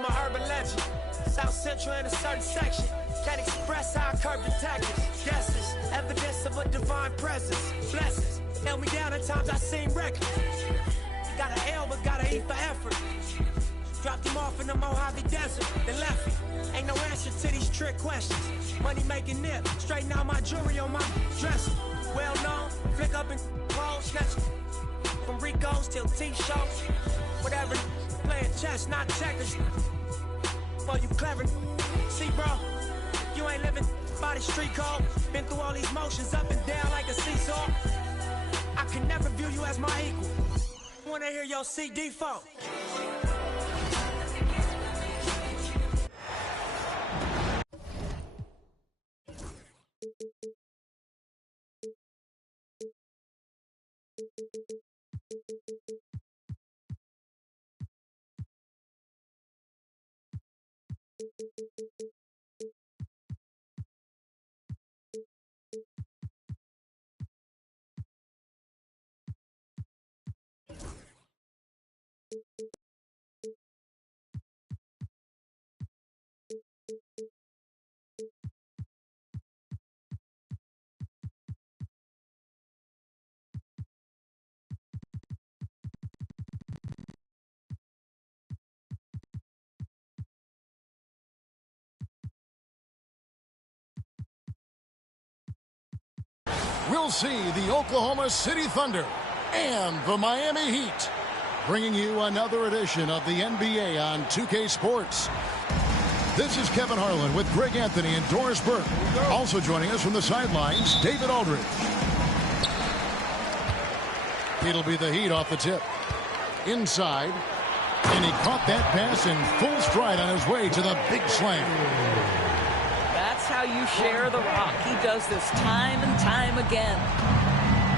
I'm a urban legend. South Central in a certain section. Can't express how I curb the tactics. Guesses, evidence of a divine presence. Blessings, held me down at times I seem reckless. Got an L, but got an E for effort. Dropped him off in the Mojave Desert, then left him. Ain't no answer to these trick questions. Money making nip, straighten out my jewelry on my dresser. Well known, flick up and roll, snatch from Rico's till T-shows. Whatever, playing chess, not checkers. Boy, you clever. See, bro, you ain't living by the street code. Been through all these motions up and down like a seesaw. I can never view you as my equal. Wanna hear your CD phone. We'll see the Oklahoma City Thunder and the Miami Heat, bringing you another edition of the NBA on 2K Sports. This is Kevin Harlan with Greg Anthony and Doris Burke. Also joining us from the sidelines, David Aldridge. It'll be the Heat off the tip. Inside, and he caught that pass in full stride on his way to the big slam. That's how you share the rock. He does this time and time again.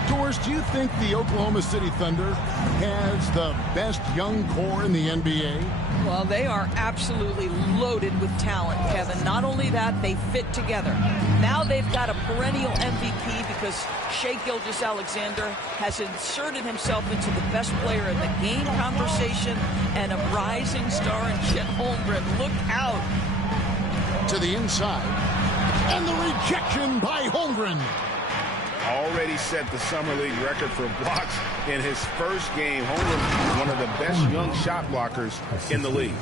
Doris, do you think the Oklahoma City Thunder has the best young core in the NBA? Well, they are absolutely loaded with talent, Kevin. Not only that, they fit together. Now they've got a perennial MVP because Shai Gilgeous-Alexander has inserted himself into the best player in the game conversation and a rising star in Chet Holmgren. Look out. To the inside, and the rejection by Holmgren. Already set the Summer League record for blocks in his first game. Holmgren, one of the best young shot blockers in the league.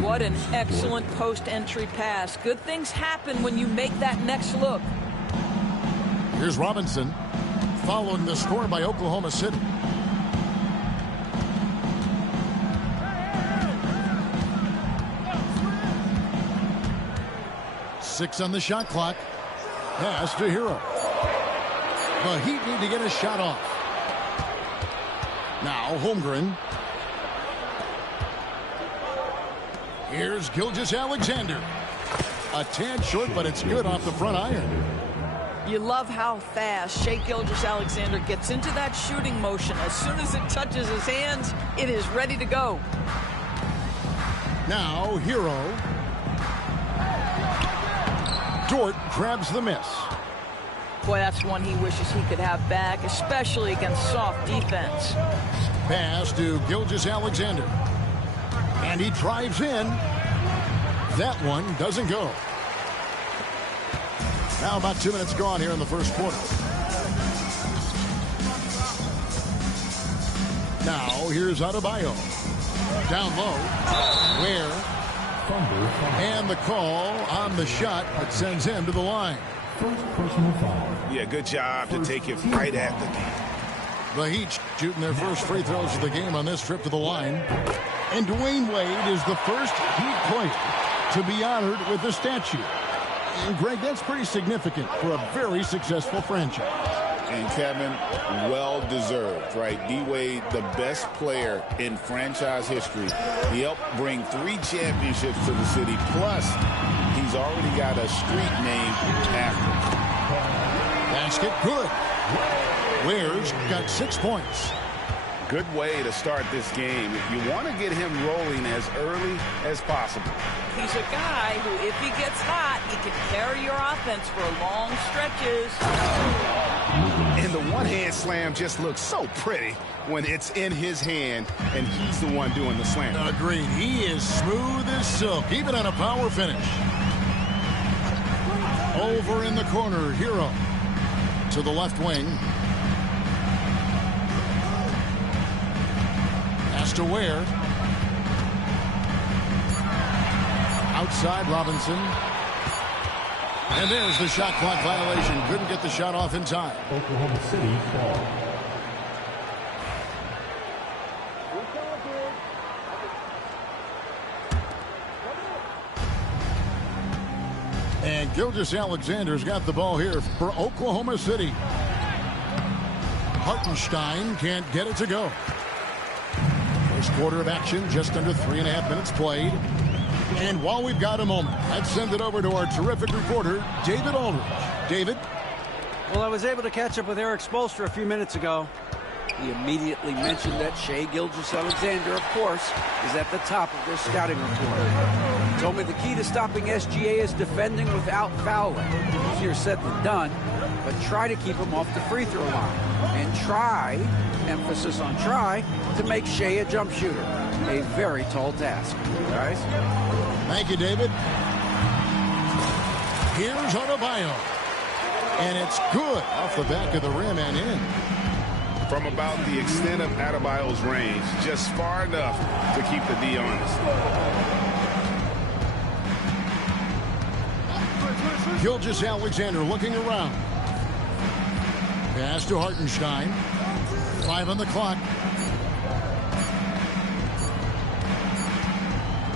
What an excellent post-entry pass. Good things happen when you make that next look. Here's Robinson, following the score by Oklahoma City. Six on the shot clock. Pass to Hero. The Heat need to get a shot off. Now Holmgren. Here's Gilgeous-Alexander. A tad short, but it's good off the front iron. You love how fast Shai Gilgeous-Alexander gets into that shooting motion. As soon as it touches his hands, it is ready to go. Now Hero. Dort grabs the miss. Boy, that's one he wishes he could have back, especially against soft defense. Pass to Gilgeous-Alexander. And he drives in. That one doesn't go. Now about 2 minutes gone here in the first quarter. Now here's Adebayo. Down low. Where? And the call on the shot that sends him to the line. First personal foul. Yeah, good job to take it right at the game. The Heat shooting their first free throws of the game on this trip to the line. And Dwayne Wade is the first Heat player to be honored with a statue. And Greg, that's pretty significant for a very successful franchise. And Kevin, well-deserved, right? D-Wade, the best player in franchise history. He helped bring 3 championships to the city. Plus, he's already got a street named after him. Basket good. Ware's got 6 points. Good way to start this game. You want to get him rolling as early as possible. He's a guy who, if he gets hot, he can carry your offense for long stretches. And the one-hand slam just looks so pretty when it's in his hand and he's the one doing the slam. Agreed. He is smooth as silk, even on a power finish. Over in the corner, Hero to the left wing. Pass to Ware. Outside Robinson. And there's the shot clock violation. Couldn't get the shot off in time. Oklahoma City ball. And Gilgeous-Alexander's got the ball here for Oklahoma City. Hartenstein can't get it to go. First quarter of action, just under 3.5 minutes played. And while we've got a moment, let's send it over to our terrific reporter, David Aldridge. David? Well, I was able to catch up with Eric Spoelstra a few minutes ago. He immediately mentioned that Shai Gilgeous-Alexander, of course, is at the top of their scouting report. He told me the key to stopping SGA is defending without fouling. Easier said than done, but try to keep him off the free throw line. And try, emphasis on try, to make Shai a jump shooter. A very tall task. Guys? Thank you, David. Here's Adebayo. And it's good off the back of the rim and in. From about the extent of Adebayo's range, just far enough to keep the D honest. Gilgeous-Alexander looking around. Pass to Hartenstein. 5 on the clock.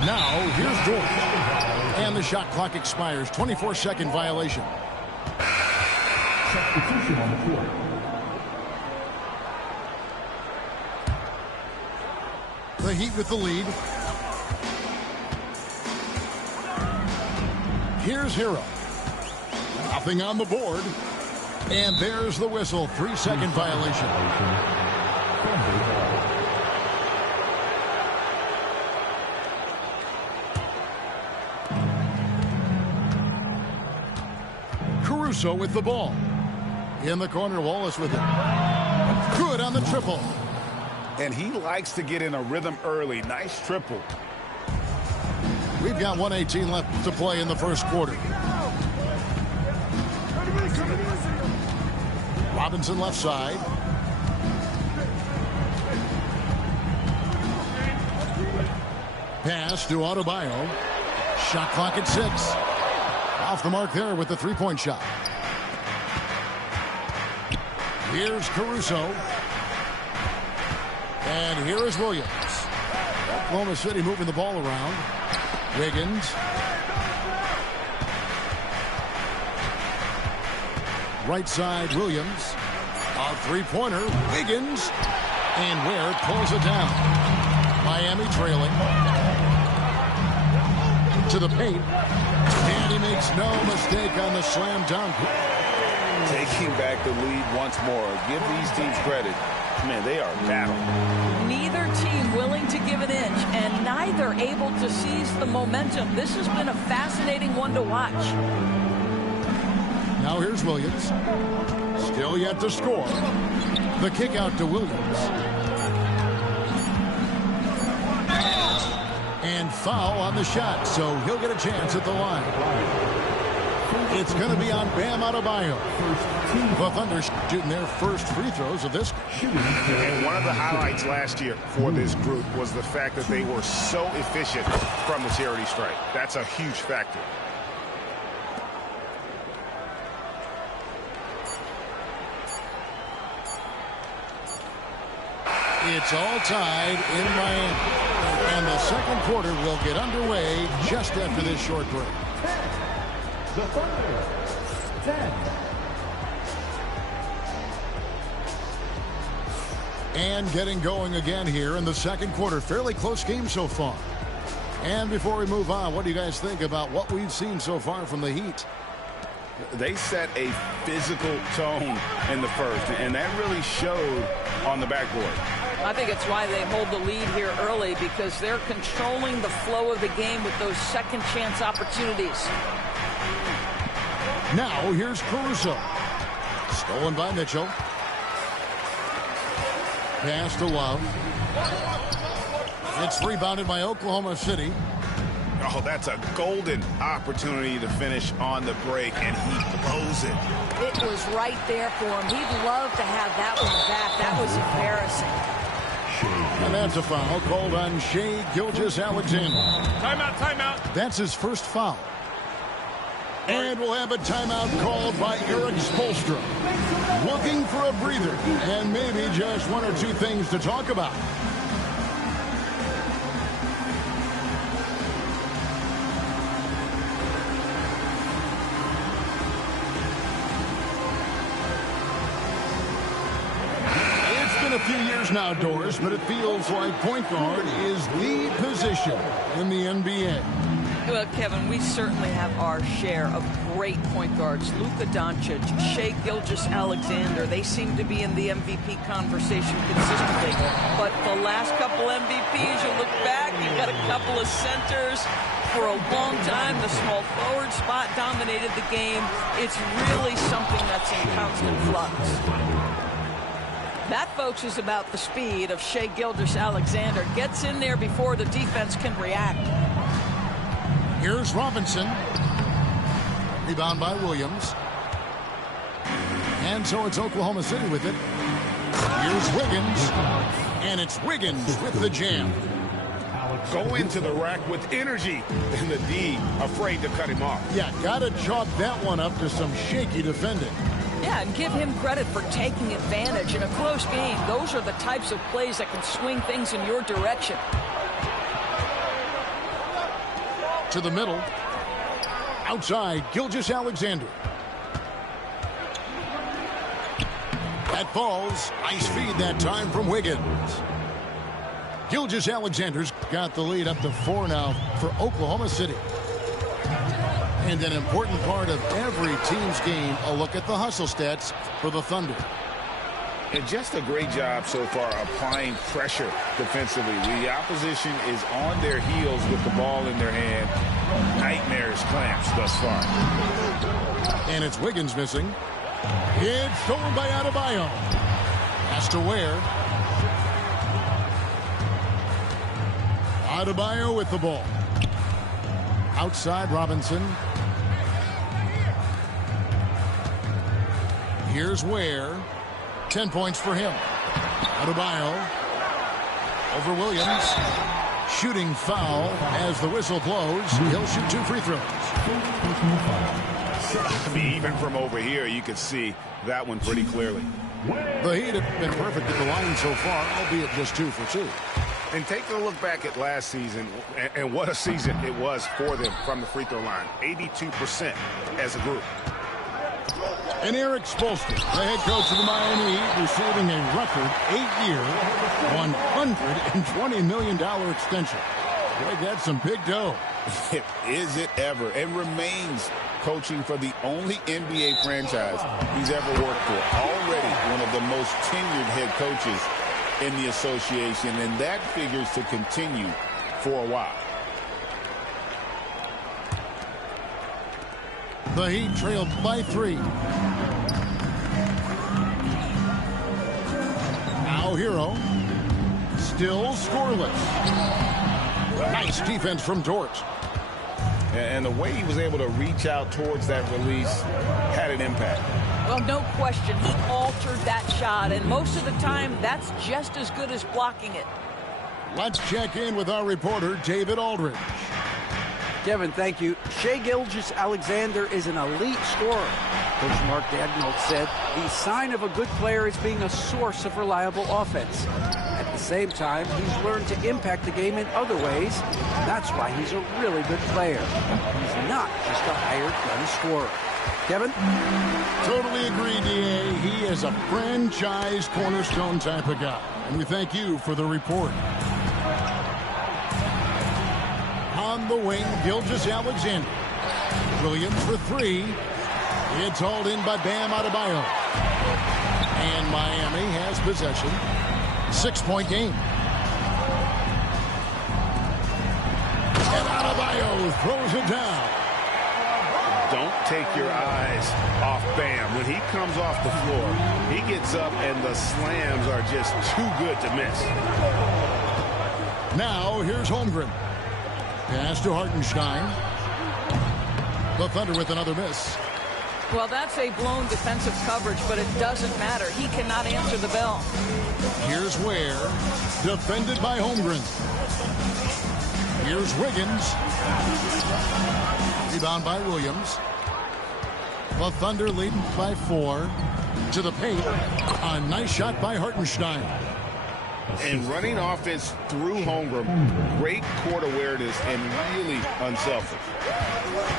Now, here's George. And the shot clock expires. 24-second violation. Substitution on the court. The Heat with the lead. Here's Hero. Nothing on the board. And there's the whistle. 3-second violation. Caruso with the ball. In the corner, Wallace with it. Good on the triple. And he likes to get in a rhythm early. Nice triple. We've got 1:18 left to play in the first quarter. Robinson left side. Pass to Adebayo. Shot clock at 6. Off the mark there with the three-point shot. Here's Caruso. And here is Williams. Oklahoma City moving the ball around. Wiggins. Right side, Williams. A three-pointer, Wiggins. And Ware pulls it down. Miami trailing. To the paint. And he makes no mistake on the slam dunk. Taking back the lead once more. Give these teams credit. Man, they are battling. Neither team willing to give an inch, and neither able to seize the momentum. This has been a fascinating one to watch. Now here's Williams. Still yet to score. The kick out to Williams. And foul on the shot, so he'll get a chance at the line. It's going to be on Bam Adebayo. The Thunder shooting their first free throws of this. And one of the highlights last year for this group was the fact that they were so efficient from the charity stripe. That's a huge factor. It's all tied in Miami. And the second quarter will get underway just after this short break. The Thunder, 10. And getting going again here in the second quarter. Fairly close game so far. And before we move on, what do you guys think about what we've seen so far from the Heat? They set a physical tone in the first, and that really showed on the backboard. I think it's why they hold the lead here early, because they're controlling the flow of the game with those second chance opportunities. Now here's Caruso. Stolen by Mitchell. Pass to Love. It's rebounded by Oklahoma City. Oh, that's a golden opportunity to finish on the break, and he blows it. It was right there for him. He'd love to have that one back. That was embarrassing. And that's a foul called on Shai Gilgeous-Alexander. Timeout, timeout. That's his first foul. And we'll have a timeout called by Eric Spoelstra. Looking for a breather and maybe just one or two things to talk about. A few years now, Doris, but it feels like point guard is the position in the NBA. Well, Kevin, we certainly have our share of great point guards. Luka Doncic, Shai Gilgeous-Alexander, they seem to be in the MVP conversation consistently. But the last couple MVPs, you look back, you've got a couple of centers. For a long time, the small forward spot dominated the game. It's really something that's in constant flux. That, folks, is about the speed of Shai Gilgeous-Alexander. Gets in there before the defense can react. Here's Robinson. Rebound by Williams. And so it's Oklahoma City with it. Here's Wiggins. And it's Wiggins with the jam. Go into the rack with energy, and the D afraid to cut him off. Yeah, gotta chalk that one up to some shaky defending. Yeah, and give him credit for taking advantage in a close game. Those are the types of plays that can swing things in your direction. To the middle. Outside, Gilgeous-Alexander. That falls. Nice feed that time from Wiggins. Gilgeous-Alexander's got the lead up to 4 now for Oklahoma City. And an important part of every team's game, a look at the hustle stats for the Thunder. And just a great job so far applying pressure defensively. The opposition is on their heels with the ball in their hand. Nightmarish clamps thus far. And it's Wiggins missing. It's stolen by Adebayo. Has to Ware. Adebayo with the ball. Outside Robinson. Here's Ware. 10 points for him. Adebayo over Williams. Shooting foul as the whistle blows. He'll shoot 2 free throws. Even from over here, you could see that one pretty clearly. The Heat have been perfect at the line so far, albeit just 2 for 2. And take a look back at last season, and what a season it was for them from the free throw line. 82% as a group. And Eric Spoelstra, the head coach of the Miami Heat, receiving a record 8-year, $120 million extension. Boy, that's some big dough. Is it ever? And remains coaching for the only NBA franchise he's ever worked for. Already one of the most tenured head coaches in the association, and that figures to continue for a while. The Heat trailed by 3. Now Hero. Still scoreless. Nice defense from Dort. And the way he was able to reach out towards that release had an impact. Well, no question. He altered that shot, and most of the time, that's just as good as blocking it. Let's check in with our reporter, David Aldridge. Kevin, thank you. Shai Gilgeous-Alexander is an elite scorer. Coach Mark Daigneault said the sign of a good player is being a source of reliable offense. At the same time, he's learned to impact the game in other ways, and that's why he's a really good player. He's not just a hired gun scorer. Kevin? Totally agree, D.A. He is a franchise cornerstone type of guy, and we thank you for the report. On the wing, Gilgeous-Alexander. Williams for 3. It's hauled in by Bam Adebayo. And Miami has possession. 6-point game. And Adebayo throws it down. Don't take your eyes off Bam. When he comes off the floor, he gets up and the slams are just too good to miss. Now here's Holmgren. Pass to Hartenstein. The Thunder with another miss. Well, that's a blown defensive coverage, but it doesn't matter. He cannot answer the bell. Here's Ware, defended by Holmgren. Here's Wiggins. Rebound by Williams. The Thunder leading by 4 to the paint. A nice shot by Hartenstein. And running offense through Holmgren, great court awareness and really unselfish.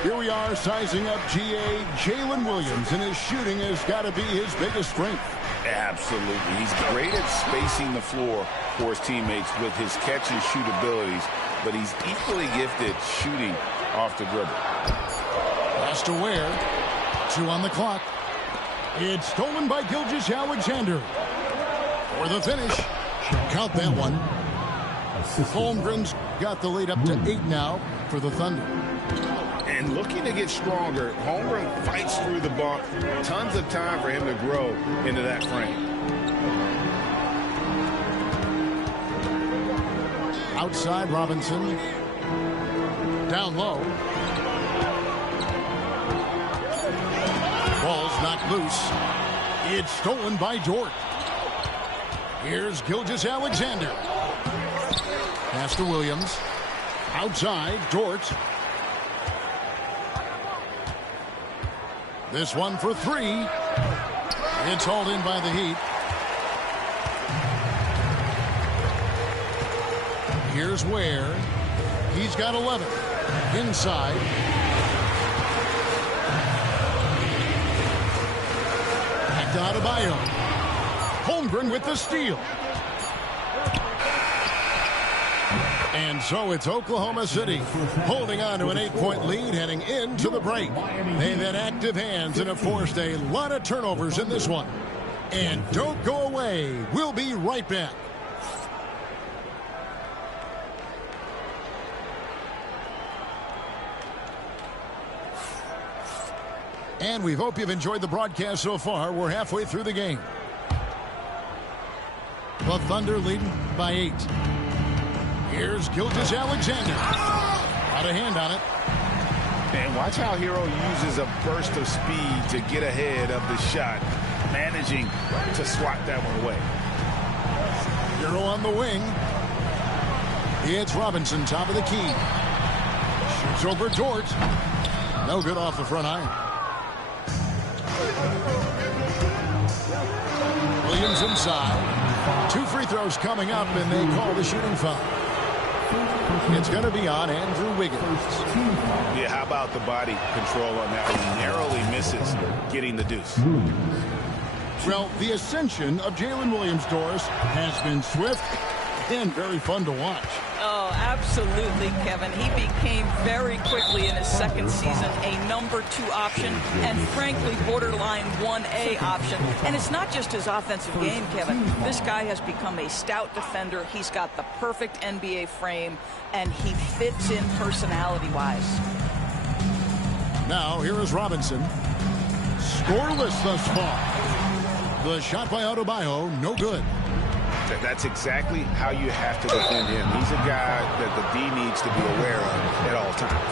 Here we are sizing up GA Jalen Williams, and his shooting has got to be his biggest strength. Absolutely. He's great at spacing the floor for his teammates with his catch and shoot abilities, but he's equally gifted shooting off the dribble. Pass to Ware. 2 on the clock. It's stolen by Gilgeous-Alexander. For the finish. Count that one. Holmgren's got the lead up to 8 now for the Thunder. And looking to get stronger, Holmgren fights through the bump. Tons of time for him to grow into that frame. Outside Robinson. Down low. Ball's knocked loose. It's stolen by Dort. Here's Gilgeous-Alexander. Pass to Williams. Outside, Dort. This one for 3. It's hauled in by the Heat. Here's Ware. He's got 11. Inside. Back to Adebayo. Holmgren with the steal. And so it's Oklahoma City holding on to an 8-point lead heading into the break. They've had active hands and have forced a lot of turnovers in this one. And don't go away. We'll be right back. And we hope you've enjoyed the broadcast so far. We're halfway through the game. The Thunder leading by 8. Here's Gilgeous-Alexander. Got a hand on it. And watch how Hero uses a burst of speed to get ahead of the shot, managing to swat that one away. Hero on the wing. It's Robinson, top of the key. Shoots over Dort. No good off the front iron. Williams inside. 2 free throws coming up, and they call the shooting foul. It's going to be on Andrew Wiggins. Yeah, how about the body control on that? He narrowly misses getting the deuce. Well, the ascension of Jalen Williams, Doris, has been swift and very fun to watch. Oh, absolutely, Kevin. He became very quickly in his second season a number 2 option and, frankly, borderline 1A option. And it's not just his offensive game, Kevin. This guy has become a stout defender. He's got the perfect NBA frame, and he fits in personality-wise. Now, here is Robinson. Scoreless thus far. The shot by Adebayo, no good. That's exactly how you have to defend him. He's a guy that the D needs to be aware of at all times.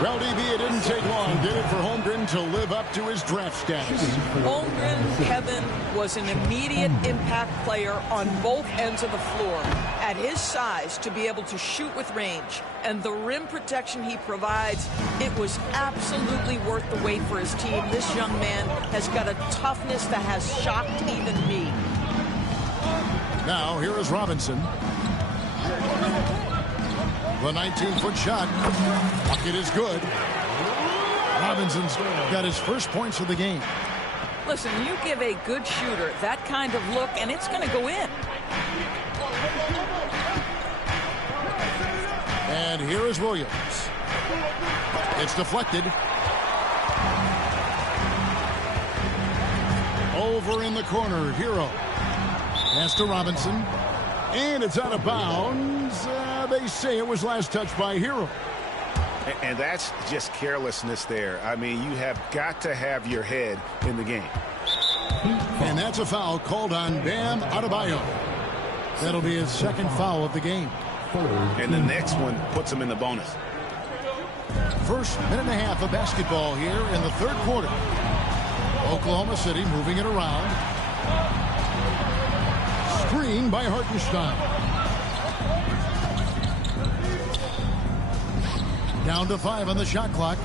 Well, DB, it didn't take long, did it, for Holmgren to live up to his draft status? Holmgren, Kevin, was an immediate impact player on both ends of the floor. At his size, to be able to shoot with range and the rim protection he provides, it was absolutely worth the wait for his team. This young man has got a toughness that has shocked even me. Now, here is Robinson. The 19-foot shot. Bucket is good. Robinson's got his first points of the game. Listen, you give a good shooter that kind of look, and it's going to go in. And here is Williams. It's deflected. Over in the corner, Hero. Pass to Robinson. And it's out of bounds. They say it was last touched by Hero. And that's just carelessness there. I mean, you have got to have your head in the game. And that's a foul called on Bam Adebayo. That'll be his second foul of the game. And the next one puts him in the bonus. First minute and a half of basketball here in the third quarter. Oklahoma City moving it around. Screen by Hartenstein. Down to 5 on the shot clock.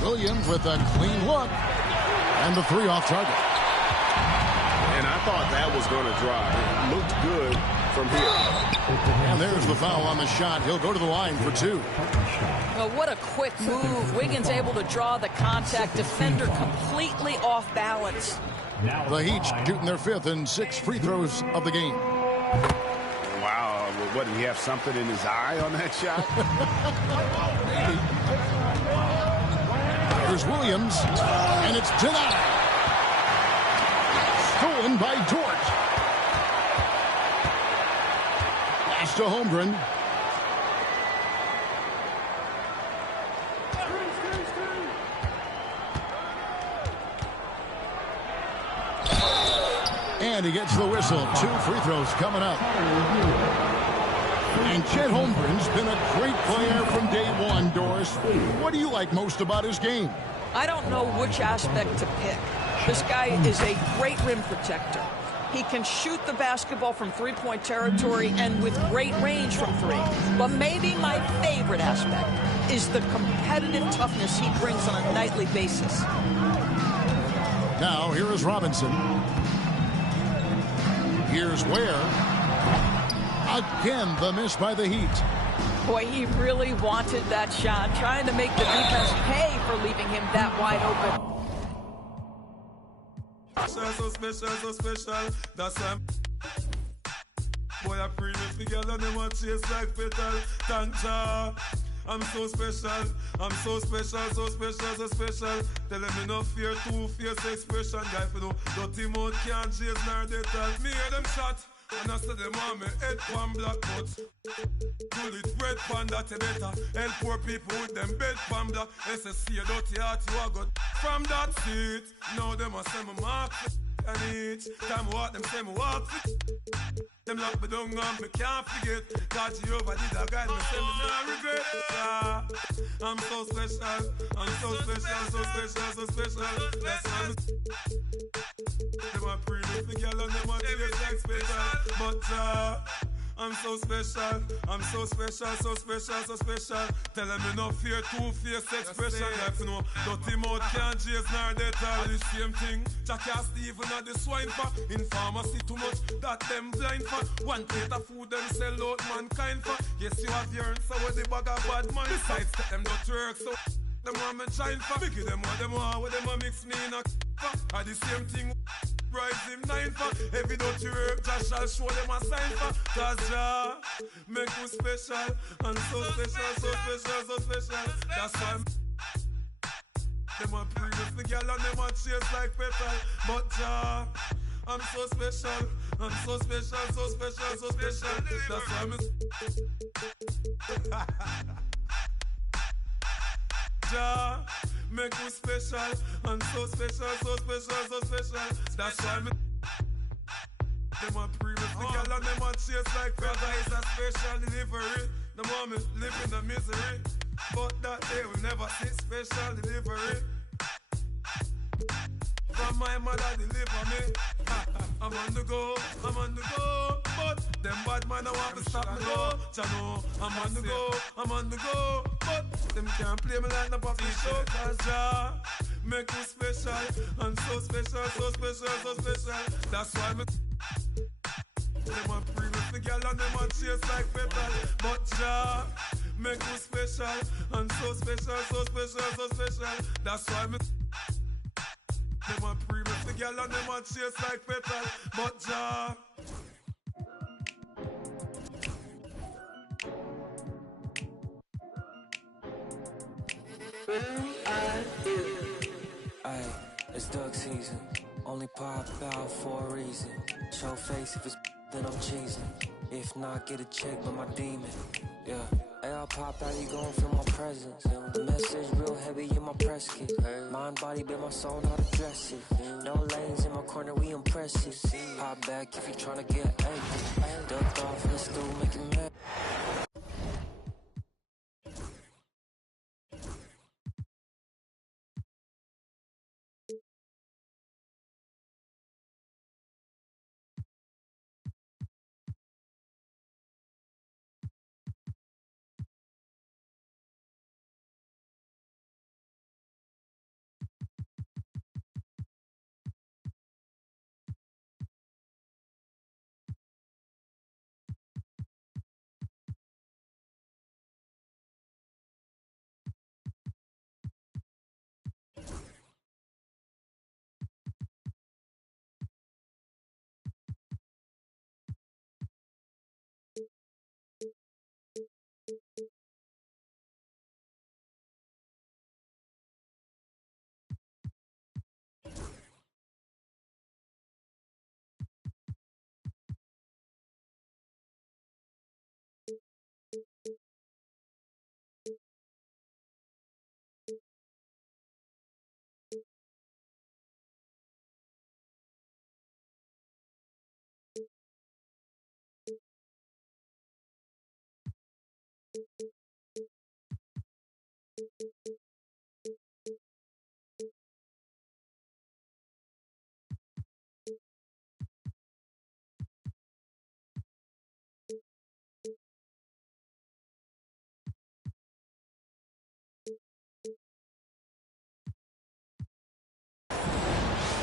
Williams with a clean look. And the 3 off target. And I thought that was going to drive. It looked good from here. And there's the foul on the shot. He'll go to the line for 2. Well, what a quick move. Wiggins able to draw the contact. Defender completely off balance. The Heat shooting their 5th and 6th free throws of the game. Wow. What, did he have something in his eye on that shot? Here's Williams, and it's denied. Stolen by Dort. Pass to Holmgren. And he gets the whistle. 2 free throws coming up. And Chet Holmgren's been a great player from day one, Doris. What do you like most about his game? I don't know which aspect to pick. This guy is a great rim protector. He can shoot the basketball from three-point territory and with great range from 3. But maybe my favorite aspect is the competitive toughness he brings on a nightly basis. Now, here is Robinson. Here's Ware. Again, the miss by the Heat. Boy, he really wanted that shot, trying to make the defense pay for leaving him that wide open. So special, that's why boy, I bring it together and them a chase like petal. Thank ya. I'm so special, so special. Tell them me no fear, two-face expression, guy, for no dirty mouth can't chase nor they tell me hear them shot. And I said them on me head pan black but pull it red pan that you better. Help poor people with them bed pan black. SSC a dirty heart you a got from that seat. Now them a say me mark and each time walk them say me walk them lock me down and me can't forget. God Jehovah did a guide me say me not regret. Yeah. I'm so special, so special. That's why them a pre-list the girl and them a taste like special. But I'm so special, so special. Tell them me no fear, two-face expression. Like you know, dirty mouth can't chase nor they tell the same thing. Jackie Stephen at the swine for. In pharmacy too much, that them blind for. One plate of food them sell out mankind for. Yes, you have your answer with the bag of bad mind. Besides, them not work, so them want me shine for. Biggie them what them a mix me in a for. The same thing. Rise him 9 for. Every dirty work, Josh shall show them a sign for. Cause Jah make you special. And so special. That's why them a previous the girl and them a chase like petal. But Jah, I'm so special. So special. That's why I'm Jah make you special, and so special. That's why me them a previous the girl and them a chase like brother is a special delivery. The moment live in the misery, but that day we never see special delivery. From my mother deliver me. I'm on the go, but them bad man I want to stop me go. Chano, I'm on the go, but them can't play me like the puppy show. Cause Jah make you special, and so special. That's why me them a previous the girl and them a chase like petal. But Jah make you special, and so special. That's why me them a previous the girl and them a chase like petal. But Jah Aye, it's duck season. Only pop out for a reason. Show face if it's then I'm cheesing. If not, get a check by my demon. Yeah. Hey, I'll pop out, you gon' feel my presence. The message real heavy in my press kit. Mind, body, but my soul not address it. No lanes in my corner, we impressive. Pop back if you tryna get angry. Ducked off in the stool, make it mad.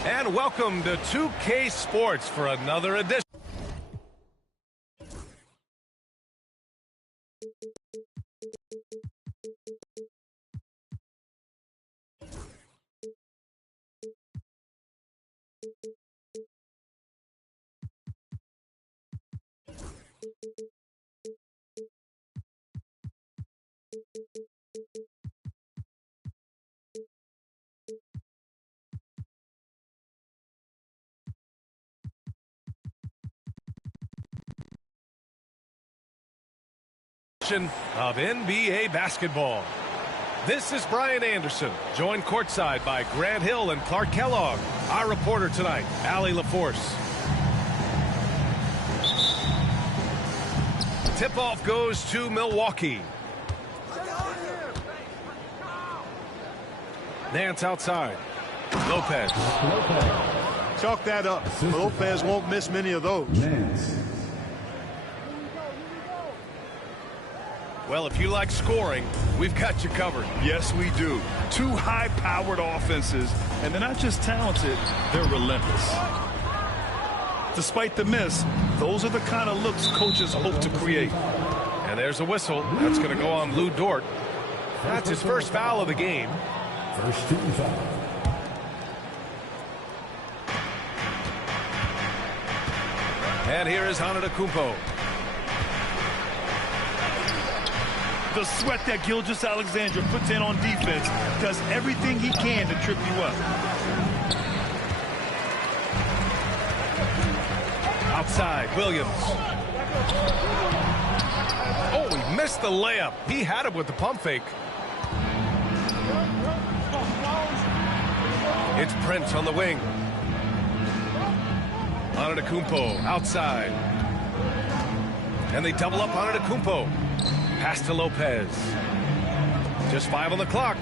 And welcome to 2K Sports for another edition. Of NBA basketball. This is Brian Anderson, joined courtside by Grant Hill and Clark Kellogg. Our reporter tonight, Allie LaForce. Tip-off goes to Milwaukee. Nance outside. Lopez. Chalk that up. Lopez won't miss many of those. Nance. Well, if you like scoring, we've got you covered. Yes, we do. Two high-powered offenses, and they're not just talented, they're relentless. Despite the miss, those are the kind of looks coaches hope to create. And there's a whistle. That's going to go on Lou Dort. That's his first foul of the game. First team foul. And here is Antetokounmpo. The sweat that Gilgeous-Alexander puts in on defense does everything he can to trip you up. Outside, Williams. Oh, he missed the layup. He had it with the pump fake. It's Prince on the wing. Antetokounmpo outside. And they double up Antetokounmpo. Pass to Lopez. Just 5 on the clock.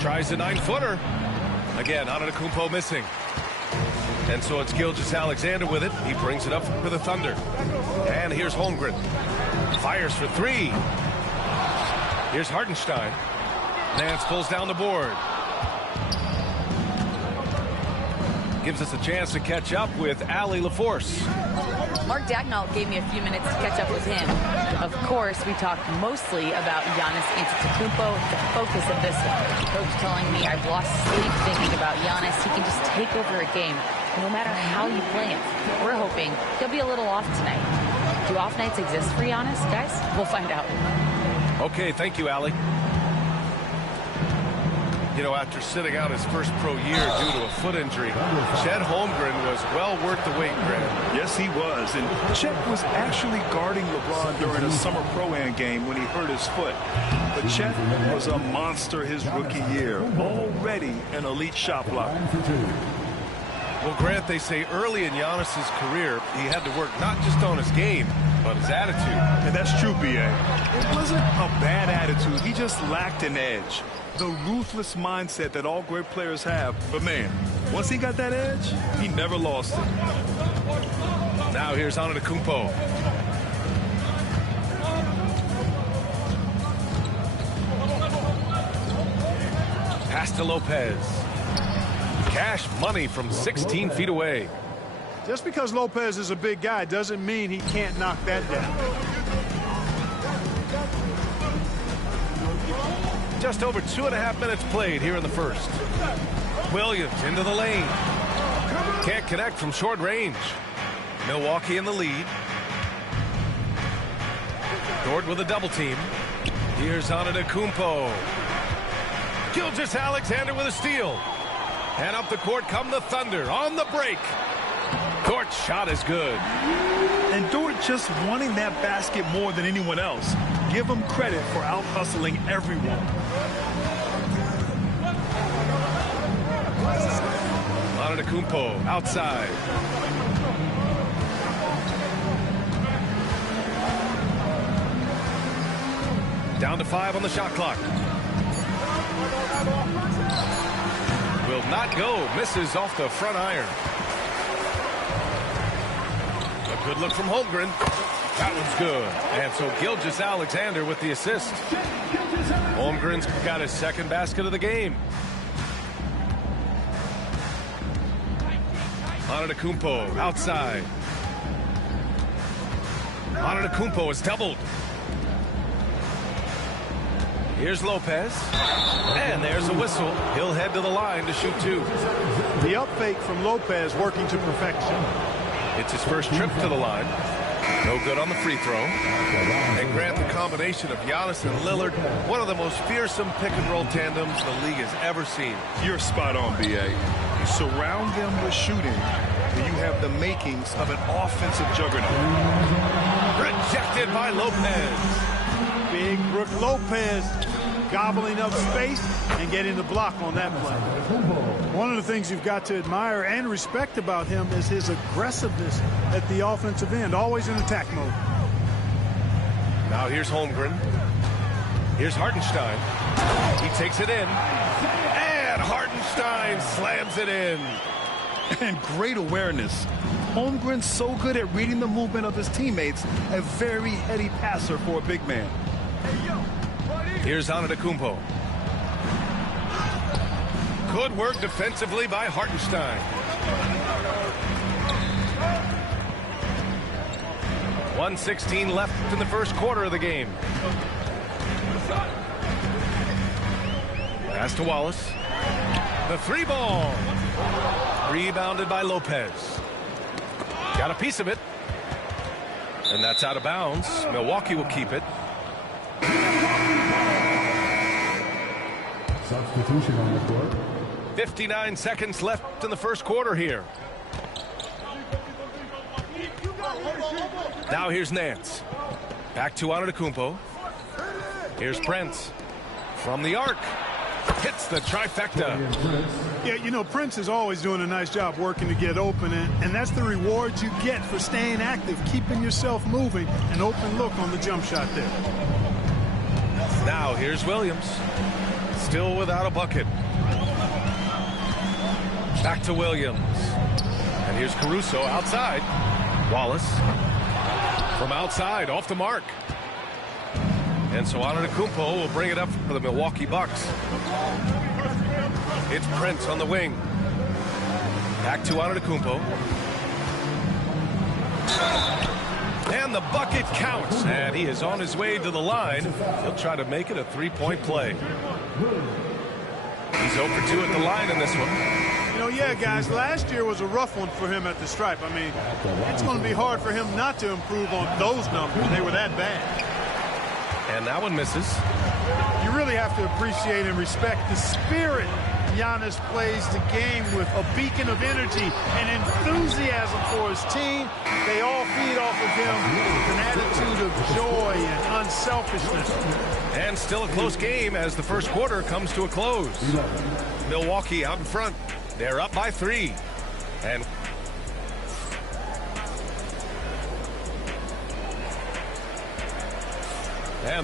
Tries a 9-footer. Again, Antetokounmpo missing. And so it's Gilgeous-Alexander with it. He brings it up for the Thunder. And here's Holmgren. Fires for 3. Here's Hartenstein. Nance pulls down the board. Gives us a chance to catch up with Allie LaForce. Mark Dagnall gave me a few minutes to catch up with him. Of course, we talked mostly about Giannis Antetokounmpo, the focus of this one. Coach telling me I've lost sleep thinking about Giannis. He can just take over a game, no matter how you play him. We're hoping he'll be a little off tonight. Do off nights exist for Giannis, guys? We'll find out. Okay, thank you, Allie. You know, after sitting out his first pro year due to a foot injury, Chet Holmgren was well worth the wait, Grant. Yes, he was. And Chet was actually guarding LeBron during a summer pro-am game when he hurt his foot. But Chet was a monster his rookie year, already an elite shot blocker. Well, Grant, they say early in Giannis's career, he had to work not just on his game, but his attitude. And that's true, B.A. It wasn't a bad attitude. He just lacked an edge. The ruthless mindset that all great players have. But, man, once he got that edge, he never lost it. Now here's Antetokounmpo. Pass to Lopez. Cash money from 16 feet away. Just because Lopez is a big guy doesn't mean he can't knock that down. Just over 2.5 minutes played here in the first. Williams into the lane. Can't connect from short range. Milwaukee in the lead. Dort with a double team. Here's Antetokounmpo. Gilgeous-Alexander with a steal. And up the court come the Thunder on the break. Dort's shot is good. And Dort just wanting that basket more than anyone else. Give him credit for out-hustling everyone. Antetokounmpo outside. Down to 5 on the shot clock. Will not go. Misses off the front iron. A good look from Holmgren. That one's good. And so Gilgeous-Alexander with the assist. Holmgren's got his second basket of the game. Antetokounmpo outside. Antetokounmpo is doubled. Here's Lopez. And there's a whistle. He'll head to the line to shoot 2. The up fake from Lopez working to perfection. It's his first trip to the line. No good on the free throw. And Grant, the combination of Giannis and Lillard, one of the most fearsome pick-and-roll tandems the league has ever seen. You're spot on, B.A. You surround them with shooting, and you have the makings of an offensive juggernaut. Rejected by Lopez. Big Brook Lopez gobbling up space and getting the block on that play. One of the things you've got to admire and respect about him is his aggressiveness at the offensive end, always in attack mode. Now here's Holmgren. Here's Hartenstein. He takes it in. And Hartenstein slams it in. And great awareness. Holmgren's so good at reading the movement of his teammates, a very heady passer for a big man. Here's Antetokounmpo. Good work defensively by Hartenstein. 1:16 left in the first quarter of the game. Pass to Wallace. The 3-ball. Rebounded by Lopez. Got a piece of it. And that's out of bounds. Milwaukee will keep it. Substitution on the court. 59 seconds left in the first quarter here. Now here's Nance. Back to Antetokounmpo. Here's Prince. From the arc. Hits the trifecta. Yeah, you know, Prince is always doing a nice job working to get open, and that's the reward you get for staying active, keeping yourself moving, an open look on the jump shot there. Now here's Williams. Still without a bucket. Back to Williams. And here's Caruso outside. Wallace. From outside, off the mark. And so Antetokounmpo will bring it up for the Milwaukee Bucks. It's Prince on the wing. Back to Antetokounmpo. And the bucket counts. And he is on his way to the line. He'll try to make it a three-point play. He's 0 for 2 at the line in this one. You know, yeah, guys, last year was a rough one for him at the stripe. I mean, it's going to be hard for him not to improve on those numbers. They were that bad. And that one misses. You really have to appreciate and respect the spirit Giannis plays the game with, a beacon of energy and enthusiasm for his team. They all feed off of him with an attitude of joy and unselfishness. And still a close game as the first quarter comes to a close. Milwaukee out in front. They're up by 3. And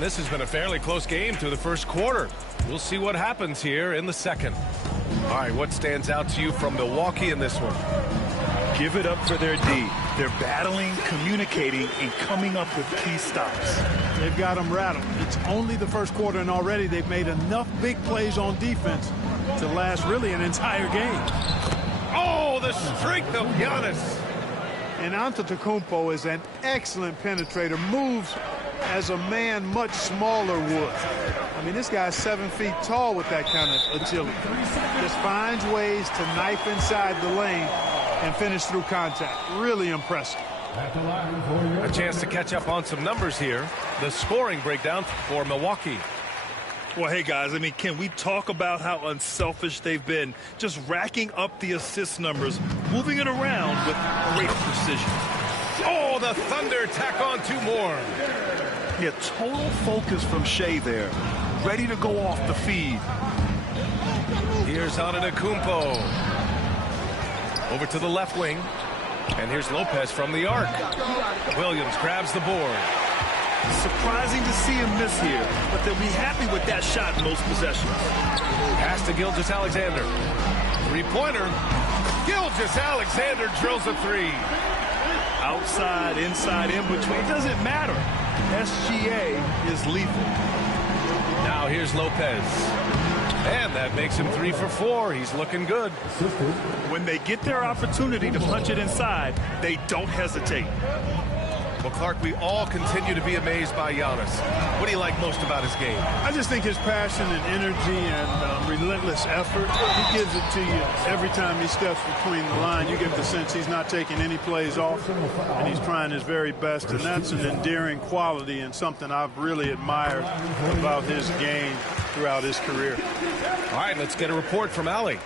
this has been a fairly close game through the first quarter. We'll see what happens here in the second. All right, what stands out to you from Milwaukee in this one? Give it up for their D. They're battling, communicating, and coming up with key stops. They've got them rattled. It's only the first quarter, and already they've made enough big plays on defense to last really an entire game. Oh, the strength of Giannis. And Antetokounmpo is an excellent penetrator. Moves as a man much smaller would. I mean, this guy's 7 feet tall with that kind of agility. Just finds ways to knife inside the lane and finish through contact. Really impressive. A chance to catch up on some numbers here. The scoring breakdown for Milwaukee. Well, hey, guys, I mean, can we talk about how unselfish they've been? Just racking up the assist numbers, moving it around with great precision. Oh, the Thunder tack on 2 more. Yeah, total focus from Shea there. Ready to go off the feed. Here's Antetokounmpo. Over to the left wing. And here's Lopez from the arc. Williams grabs the board. Surprising to see him miss here, but they'll be happy with that shot in most possessions. Pass to Gilgeous-Alexander. 3-pointer. Gilgeous-Alexander drills a 3. Outside, inside, in between, it doesn't matter. SGA is lethal. Now here's Lopez. And that makes him 3 for 4. He's looking good. When they get their opportunity to punch it inside, they don't hesitate. Well, Clark, we all continue to be amazed by Giannis. What do you like most about his game? I just think his passion and energy and relentless effort. He gives it to you every time he steps between the line. You get the sense he's not taking any plays off, and he's trying his very best, and that's an endearing quality and something I've really admired about his game throughout his career. All right, let's get a report from Allie.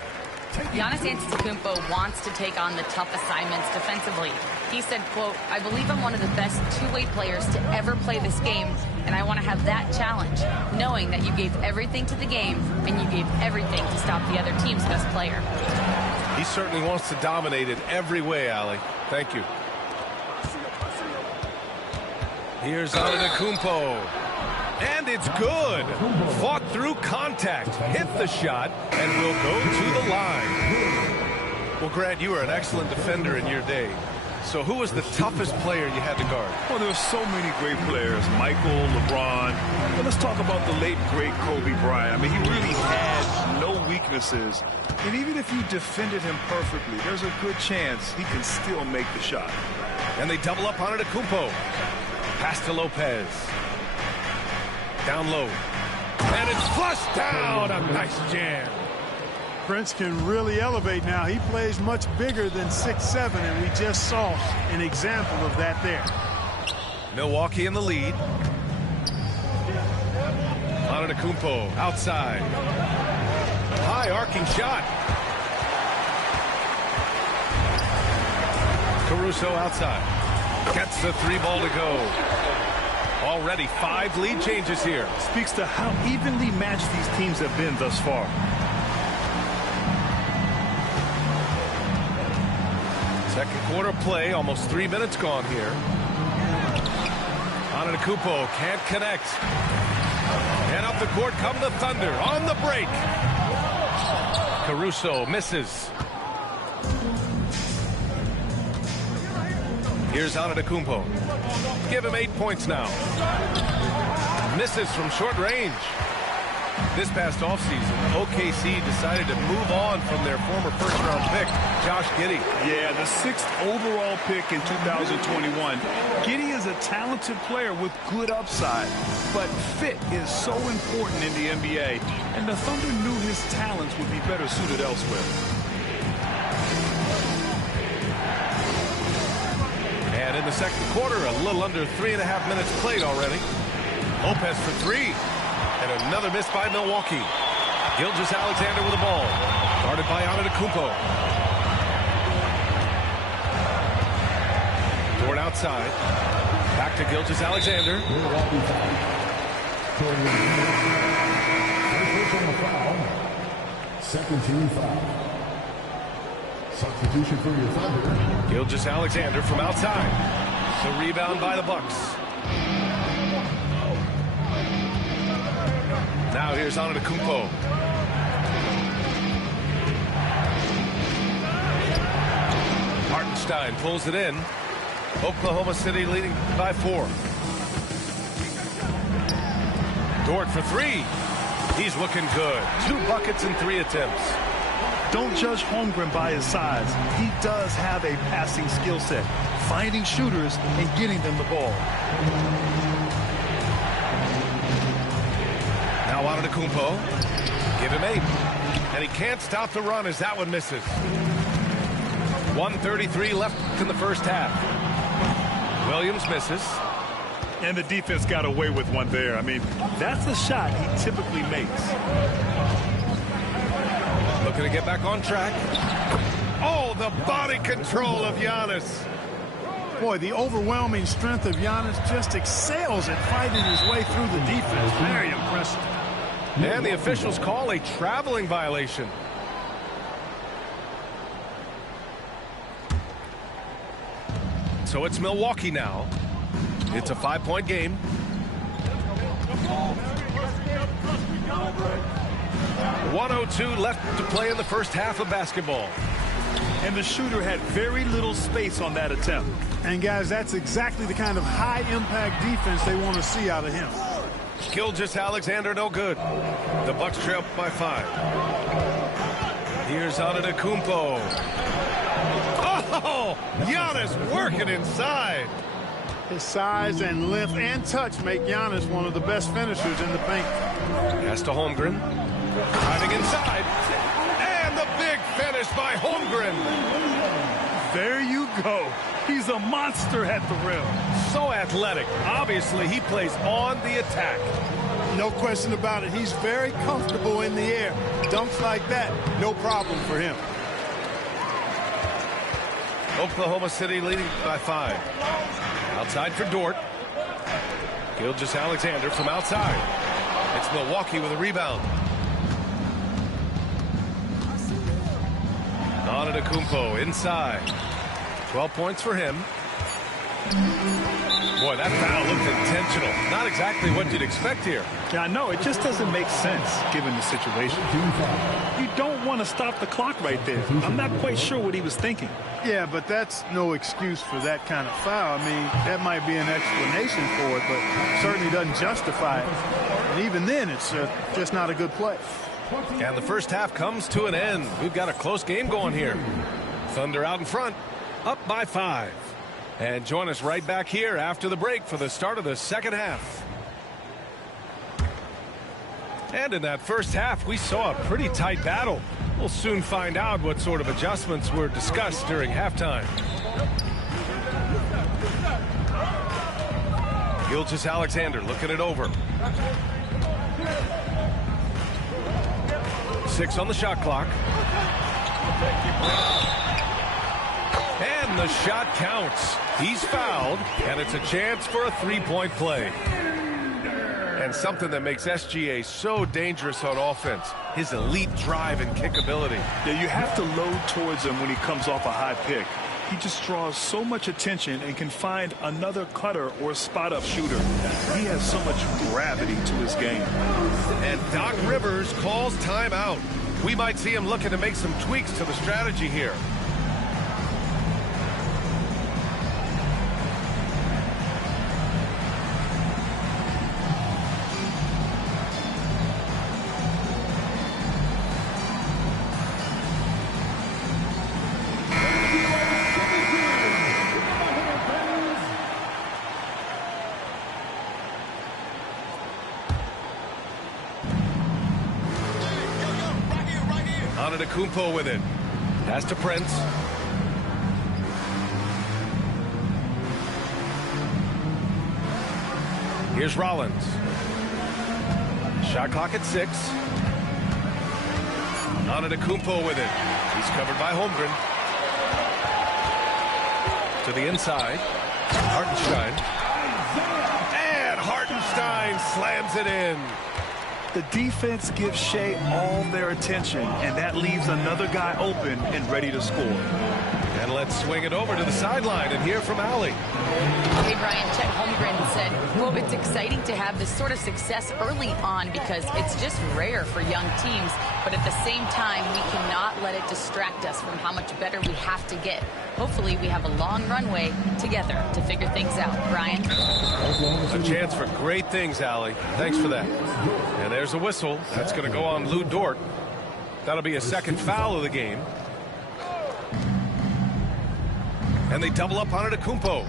Giannis Antetokounmpo wants to take on the tough assignments defensively. He said, quote, "I believe I'm one of the best two-way players to ever play this game, and I want to have that challenge, knowing that you gave everything to the game and you gave everything to stop the other team's best player." He certainly wants to dominate in every way, Allie. Thank you. Here's Antetokounmpo. And it's good. Fought through contact, hit the shot, and will go to the line. Well, Grant, you were an excellent defender in your day. So who was the toughest player you had to guard? Well, there were so many great players. Michael, LeBron. But let's talk about the late, great Kobe Bryant. I mean, he really had no weaknesses. And even if you defended him perfectly, there's a good chance he can still make the shot. And they double up on Antetokounmpo. Pass to Lopez. Down low. And it's flushed down. A nice jam. Prince can really elevate now. He plays much bigger than 6'7", and we just saw an example of that there. Milwaukee in the lead. Antetokounmpo outside. High arcing shot. Caruso outside. Gets the 3 ball to go. Already 5 lead changes here. Speaks to how evenly matched these teams have been thus far. Second quarter play, almost 3 minutes gone here. Antetokounmpo can't connect. And up the court come the Thunder on the break. Caruso misses. Here's Antetokounmpo. Give him 8 points now. Misses from short range. This past offseason, OKC decided to move on from their former first-round pick, Josh Giddey. Yeah, the 6th overall pick in 2021. Giddey is a talented player with good upside, but fit is so important in the NBA, and the Thunder knew his talents would be better suited elsewhere. And in the second quarter, a little under 3.5 minutes played already. Lopez for 3. And And another miss by Milwaukee. Gilgeous-Alexander with the ball. Guarded by Antetokounmpo. Dort outside. Back to Gilgeous-Alexander. Second team foul. Substitution for your Thunder. Gilgeous-Alexander from outside. The rebound by the Bucks. Now here's Antetokounmpo. Hartenstein pulls it in. Oklahoma City leading by 4. Dort for 3. He's looking good. 2 buckets in 3 attempts. Don't judge Holmgren by his size. He does have a passing skill set, finding shooters and getting them the ball. Now Antetokounmpo. Give him 8. And he can't stop the run as that one misses. 1:33 left in the first half. Williams misses. And the defense got away with one there. I mean, that's the shot he typically makes. Looking to get back on track. Oh, the body control of Giannis. Boy, the overwhelming strength of Giannis just excels at fighting his way through the defense. Very impressive. And the officials call a traveling violation. So it's Milwaukee now. It's a 5-point game. .102 left to play in the first half of basketball. And the shooter had very little space on that attempt. And guys, that's exactly the kind of high-impact defense they want to see out of him. Gilgeous-Alexander no good. The Bucks trail by 5. Here's Antetokounmpo. Oh, Giannis working inside. His size and length and touch make Giannis one of the best finishers in the paint. Pass to Holmgren. Driving inside. And the big finish by Holmgren. There you go. He's a monster at the rim. So athletic. Obviously, he plays on the attack. No question about it. He's very comfortable in the air. Dunks like that, no problem for him. Oklahoma City leading by 5. Outside for Dort. Gilgeous-Alexander from outside. It's Milwaukee with a rebound. Antetokounmpo inside. 12 points for him. Boy, that foul looked intentional. Not exactly what you'd expect here. Yeah, I know. It just doesn't make sense given the situation. You don't want to stop the clock right there. I'm not quite sure what he was thinking. Yeah, but that's no excuse for that kind of foul. I mean, that might be an explanation for it, but certainly doesn't justify it. And even then, it's just not a good play. And the first half comes to an end. We've got a close game going here. Thunder out in front, up by 5. And join us right back here after the break for the start of the second half. And in that first half, we saw a pretty tight battle. We'll soon find out what sort of adjustments were discussed during halftime. Gilgeous-Alexander looking it over. 6 on the shot clock. And the shot counts. He's fouled, and it's a chance for a 3-point play. And something that makes SGA so dangerous on offense, his elite drive and kick ability. Yeah, you have to load towards him when he comes off a high pick. He just draws so much attention and can find another cutter or spot-up shooter. He has so much gravity to his game. And Doc Rivers calls timeout. We might see him looking to make some tweaks to the strategy here. Antetokounmpo with it. Pass to Prince. Here's Rollins. Shot clock at 6. Antetokounmpo with it. He's covered by Holmgren. To the inside. Hartenstein. And Hartenstein slams it in. The defense gives Shea all their attention, and that leaves another guy open and ready to score. And let's swing it over to the sideline and hear from Allie. Hey, Brian, Chet Holmgren said, quote, "It's exciting to have this sort of success early on because it's just rare for young teams. But at the same time, we cannot let it distract us from how much better we have to get. Hopefully, we have a long runway together to figure things out." Brian? A chance for great things, Allie. Thanks for that. And there's a whistle. That's going to go on Lou Dort. That'll be a second foul of the game. And they double up on Antetokounmpo.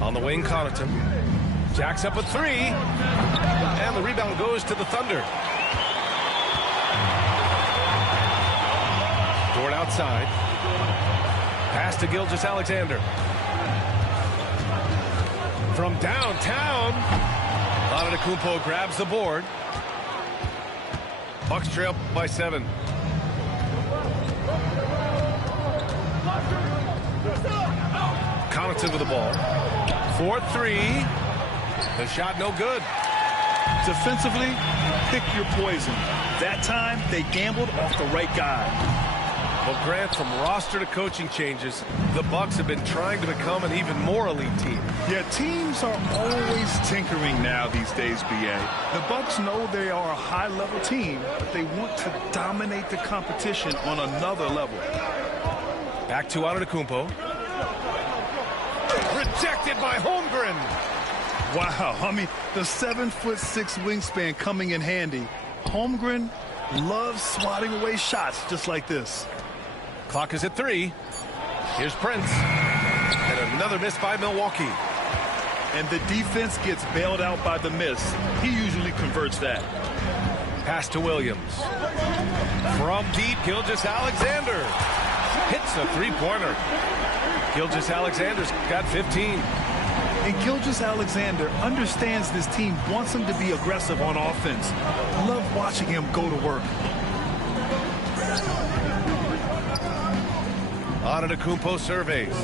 On the wing, Connaughton. Jacks up a 3. And the rebound goes to the Thunder. Dort outside. Pass to Gilgeous-Alexander. From downtown, Antetokounmpo grabs the board. Bucks trail by 7. Connaughton with the ball. 4-3. The shot no good. Defensively, pick your poison. That time, they gambled off the right guy. Well, Grant, from roster to coaching changes, the Bucks have been trying to become an even more elite team. Yeah, teams are always tinkering now these days, B.A. The Bucks know they are a high-level team, but they want to dominate the competition on another level. Back to Antetokounmpo. Rejected by Holmgren. Wow, I mean, the 7'6" wingspan coming in handy. Holmgren loves swatting away shots just like this. Clock is at 3. Here's Prince. And another miss by Milwaukee. And the defense gets bailed out by the miss. He usually converts that. Pass to Williams. From deep, Gilgeous-Alexander. Hits a three-pointer. Gilgeous-Alexander's got 15. And Gilgeous-Alexander understands this team wants him to be aggressive on offense. Love watching him go to work. Antetokounmpo surveys.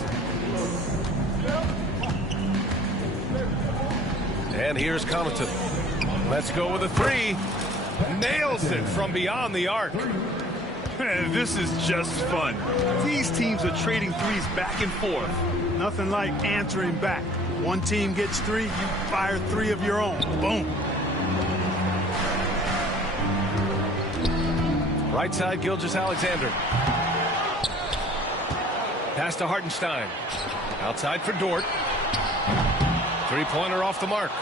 And here's Connaughton. Let's go with a 3. Nails it from beyond the arc. This is just fun. These teams are trading threes back and forth. Nothing like answering back. One team gets 3, you fire 3 of your own. Boom. Right side, Gilgeous-Alexander. Pass to Hartenstein. Outside for Dort. Three-pointer off the mark.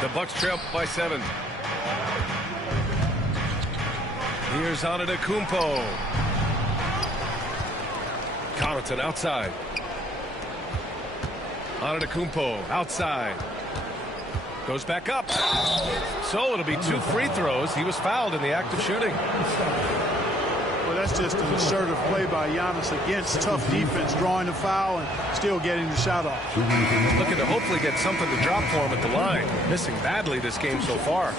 The Bucks trail by 7. Here's Antetokounmpo. Connaughton outside. Antetokounmpo outside. Goes back up. So it'll be 2 free throws. He was fouled in the act of shooting. Well, that's just an assertive play by Giannis against tough defense, drawing the foul and still getting the shot off. Looking to hopefully get something to drop for him at the line. Missing badly this game so far.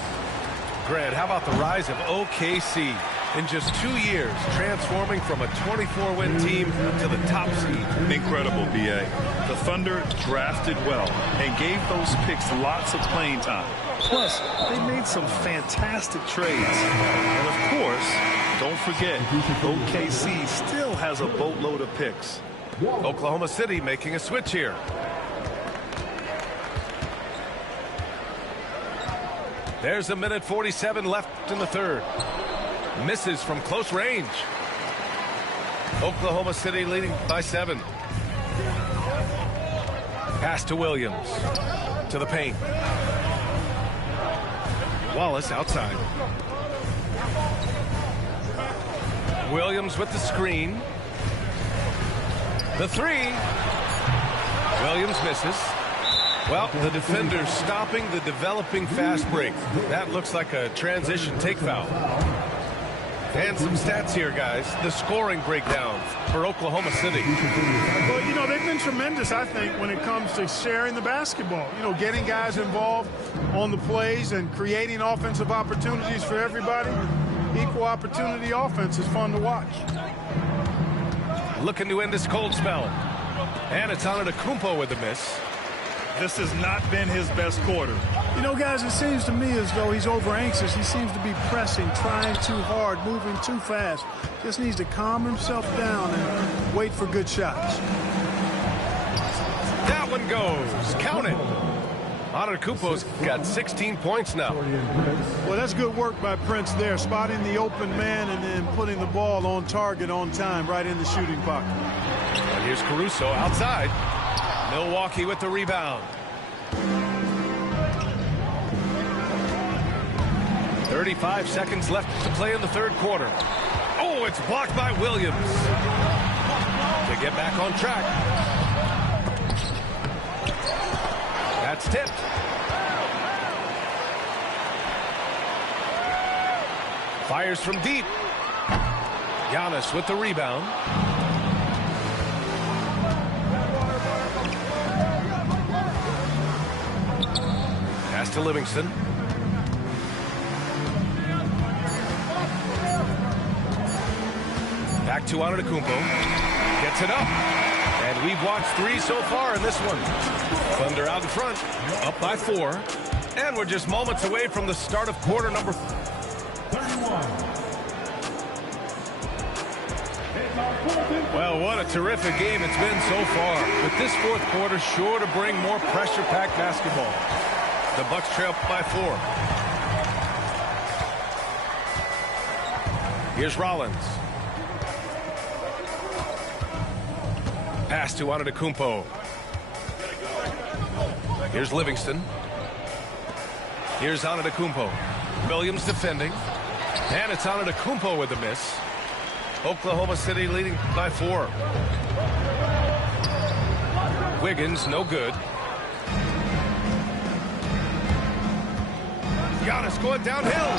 Grant, how about the rise of OKC in just 2 years, transforming from a 24-win team to the top seed? Incredible, B.A. The Thunder drafted well and gave those picks lots of playing time. Plus, they made some fantastic trades. And of course, don't forget, OKC still has a boatload of picks. Oklahoma City making a switch here. There's a minute 47 left in the third. Misses from close range. Oklahoma City leading by 7. Pass to Williams. To the paint. Wallace outside. Williams with the screen. The 3. Williams misses. Well, the defender's stopping the developing fast break. That looks like a transition take foul. And some stats here, guys. The scoring breakdown. for Oklahoma City. Well, you know, they've been tremendous, I think, when it comes to sharing the basketball. You know, getting guys involved on the plays and creating offensive opportunities for everybody. Equal opportunity offense is fun to watch. Looking to end this cold spell. And it's on Antetokounmpo with a miss. This has not been his best quarter. You know, guys, it seems to me as though he's over anxious. He seems to be pressing, trying too hard, moving too fast. Just needs to calm himself down and wait for good shots. That one goes. Count it. Antetokounmpo's got 16 points now. Well, that's good work by Prince there, spotting the open man and then putting the ball on target on time right in the shooting pocket. And here's Caruso outside. Milwaukee with the rebound. 35 seconds left to play in the third quarter. Oh, it's blocked by Williams. To get back on track. That's tipped. Fires from deep. Giannis with the rebound. Pass to Livingston. Back to Antetokounmpo. Gets it up. And we've watched 3 so far in this one. Thunder out in front. Up by 4. And we're just moments away from the start of quarter number 31. Well, what a terrific game it's been so far. With this fourth quarter sure to bring more pressure-packed basketball. The Bucks trail by 4. Here's Rollins. Pass to Antetokounmpo. Here's Livingston. Here's Antetokounmpo. Williams defending. And it's Antetokounmpo with a miss. Oklahoma City leading by 4. Wiggins, no good. Giannis going downhill.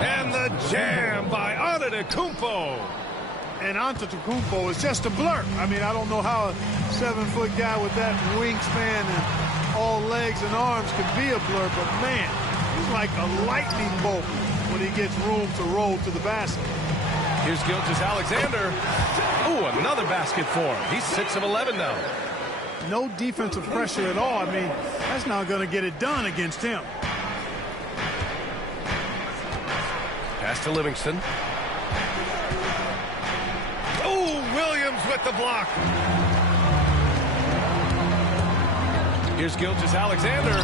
And the jam by Antetokounmpo. And Antetokounmpo is just a blur. I mean, I don't know how a 7-foot guy with that wingspan and all legs and arms can be a blur, but man, he's like a lightning bolt when he gets room to roll to the basket. Here's Gilgeous-Alexander. Ooh, another basket for him. He's 6 of 11 now. No defensive pressure at all. I mean, that's not going to get it done against him. Pass to Livingston. Oh, Williams with the block. Here's Gilgeous-Alexander.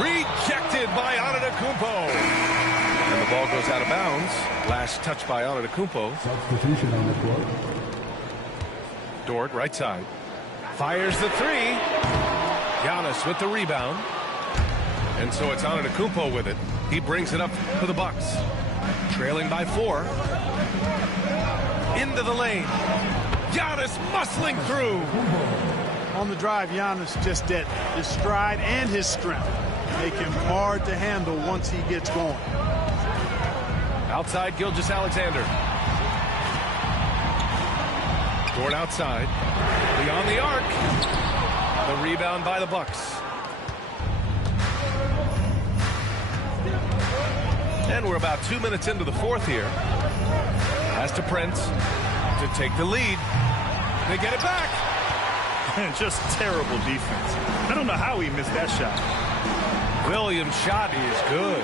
Rejected by Antetokounmpo. And the ball goes out of bounds. Last touch by Antetokounmpo. Substitution on the court. Dort, right side. Fires the 3. Giannis with the rebound. And so it's Antetokounmpo with it. He brings it up for the Bucks. Trailing by 4. Into the lane. Giannis muscling through. On the drive, Giannis just did his stride and his strength make him hard to handle once he gets going. Outside, Gilgeous-Alexander. Dort outside. Beyond the arc. The rebound by the Bucks. And we're about 2 minutes into the fourth here. Pass to Prince to take the lead. They get it back. Just terrible defense. I don't know how he missed that shot. Williams' shot is good.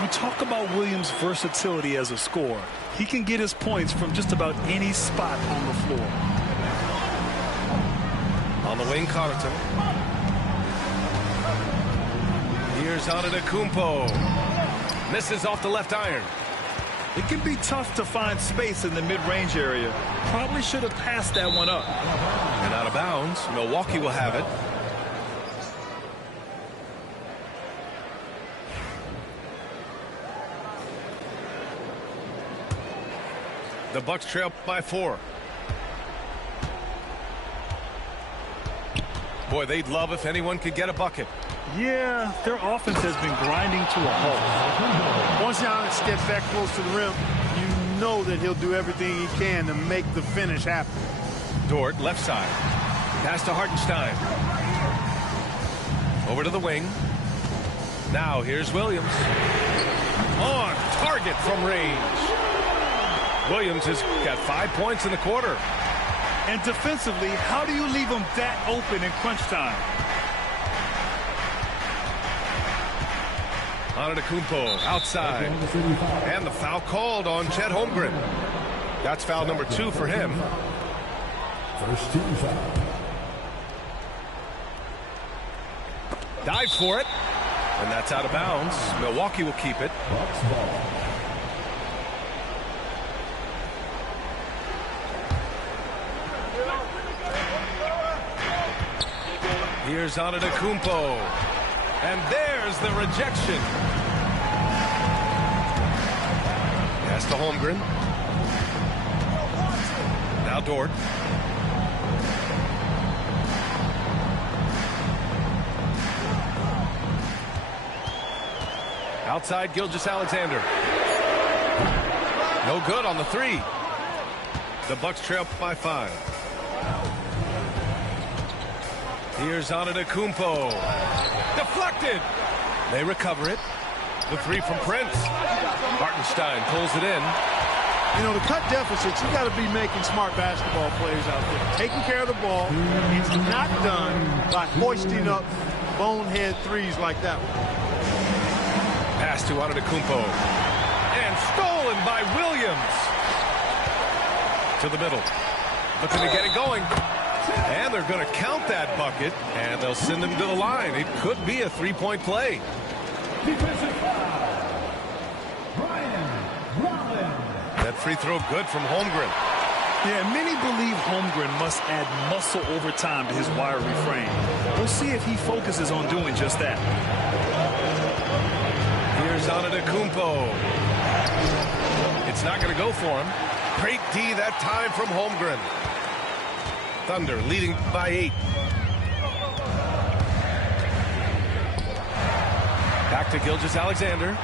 We talk about Williams' versatility as a scorer. He can get his points from just about any spot on the floor. On the wing, Connaughton. Here's Antetokounmpo. Misses off the left iron. It can be tough to find space in the mid-range area. Probably should have passed that one up. And out of bounds. Milwaukee will have it. The Bucks trail by 4. Boy, they'd love if anyone could get a bucket. Yeah, their offense has been grinding to a halt. Once Giannis gets that close to the rim, you know that he'll do everything he can to make the finish happen. Dort, left side. Pass to Hartenstein. Over to the wing. Now here's Williams. On target from range. Williams has got 5 points in the quarter. And defensively, how do you leave him that open in crunch time? Antetokounmpo outside. And the foul called on Chet Holmgren. That's foul number 2 for him. First team foul. Dive for it. And that's out of bounds. Milwaukee will keep it. Bucks ball. Here's Antetokounmpo. And there's the rejection. Pass to Holmgren. Now Dort. Outside Gilgeous-Alexander. No good on the 3. The Bucks trail by 5. Here's Antetokounmpo. Deflected. They recover it. The 3 from Prince. Hartenstein pulls it in. You know, to cut deficits, you got to be making smart basketball plays out there. Taking care of the ball. It's not done by hoisting up bonehead threes like that one. Pass to Antetokounmpo. And stolen by Williams. To the middle. Looking to get it going. And they're going to count that bucket. And they'll send him to the line. It could be a 3-point play. Defensive foul. That free throw good from Holmgren. Yeah, many believe Holmgren must add muscle over time to his wiry frame. We'll see if he focuses on doing just that. Here's Antetokounmpo. It's not going to go for him. Great D that time from Holmgren. Thunder leading by 8. Back to Gilgeous-Alexander.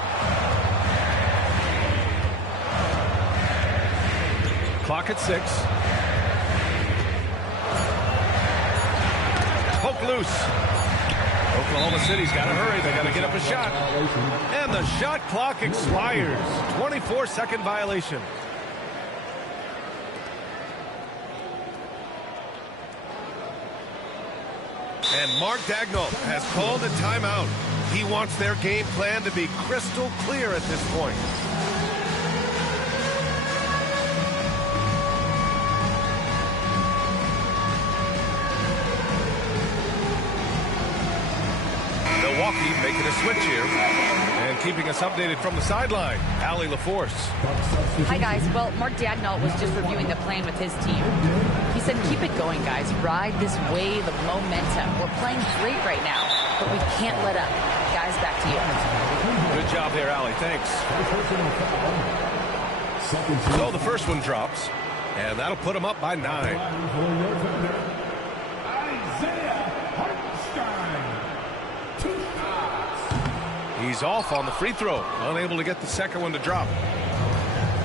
Clock at 6. Poke loose. Oklahoma City's got to hurry. They got to get up a shot. And the shot clock expires. 24-second violation. And Mark Daigneault has called a timeout. He wants their game plan to be crystal clear at this point. Milwaukee making a switch here and keeping us updated from the sideline. Allie LaForce. Hi, guys. Well, Mark Daigneault was just reviewing the plan with his team. He said, keep it going, guys. Ride this wave of momentum. We're playing great right now, but we can't let up. Guys, back to you. Good job there, Allie. Thanks. So the first one drops, and that'll put them up by 9. He's off on the free throw, unable to get the second one to drop.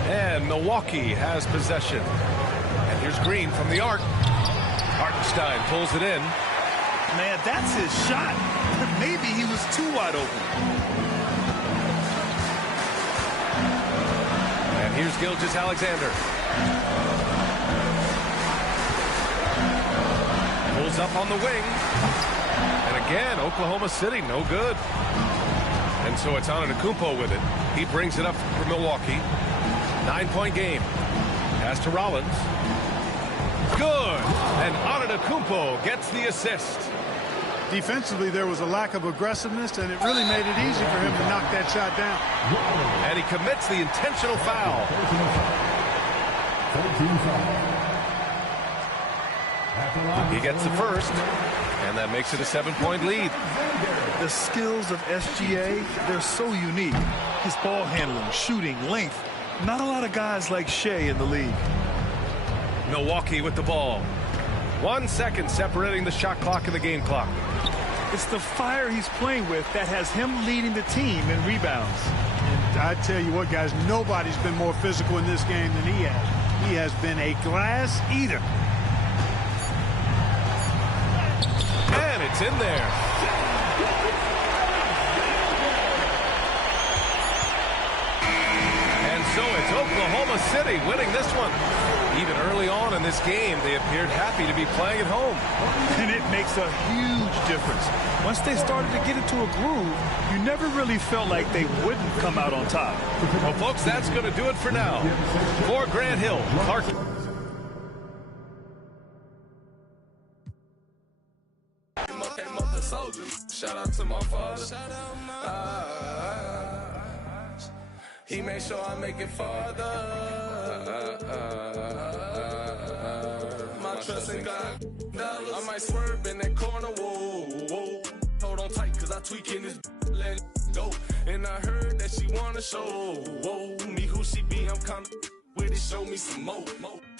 And Milwaukee has possession. And here's Green from the arc. Hartenstein pulls it in. Man, that's his shot. Maybe he was too wide open. And here's Gilgeous-Alexander. Pulls up on the wing. And again, Oklahoma City, no good. And so it's Antetokounmpo with it. He brings it up for Milwaukee. 9-point game. Pass to Rollins. Good. And Antetokounmpo gets the assist. Defensively, there was a lack of aggressiveness, and it really made it easy for him to knock that shot down. And he commits the intentional foul. He gets the first, and that makes it a 7-point lead. The skills of SGA, they're so unique. His ball handling, shooting, length. Not a lot of guys like Shea in the league. Milwaukee with the ball. 1 second separating the shot clock and the game clock. It's the fire he's playing with that has him leading the team in rebounds. And I tell you what, guys, nobody's been more physical in this game than he has. He has been a glass eater. And it's in there. And so it's Oklahoma City winning this one. Even early on in this game, they appeared happy to be playing at home. And it makes a huge difference. Once they started to get into a groove, you never really felt like they wouldn't come out on top. Well, folks, that's going to do it for now. For Grant Hill, Clark. Shout out to my father. He made sure I make it farther. My trust in God. I might swerve in that corner. Whoa, whoa. Hold on tight, cause I tweaking this. Let it go. And I heard that she wanna show. Whoa, me who she be. I'm kinda with it. Show me some more.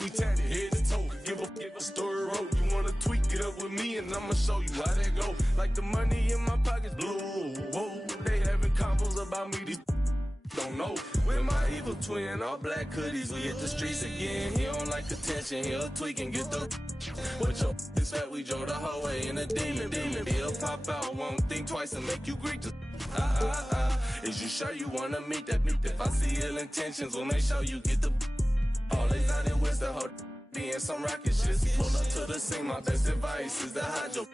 We tatted head to toe. Give a story road. You wanna tweak it up with me, and I'ma show you how that go. Like the money in my pockets blue. Whoa, they having combos about me. These don't know. With my evil twin, all black hoodies, we hit the streets again. He don't like attention, he'll tweak and get the. What your is that we drove the whole way in a demon. He'll pop out, won't think twice and make you greet the. Is you sure you wanna meet that? If I see ill intentions, we'll make sure you get the. Always out there with the hoe. Being some rocket shit. Pull up to the scene, my best advice is to hide your.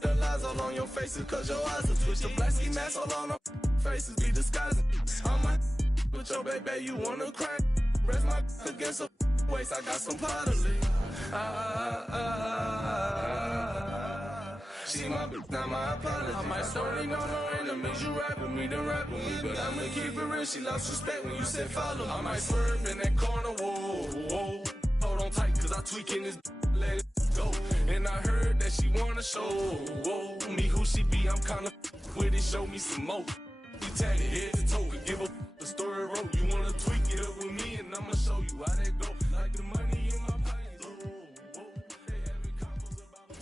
The lies all on your faces, cause your eyes will twitch. The black ski mask all on our faces be disguising. I'm my with your baby, you wanna cry. Rest my against a waist, I got some pottery. She my bitch, not my apology. I might start no enemies, you rap with me, then rap with me. But I'ma keep it real, she lost respect when you said follow. I might swerve in that corner, whoa, whoa. Hold on tight, cause I tweaking this, let it go. And I heard that she wanna show, whoa. Me who she be, I'm kinda with it, show me some more. We tatted head to toe, give up the story road. You wanna tweak it up with me, and I'ma show you how that go. Like the money in my pocket, whoa, whoa. They having combos about me.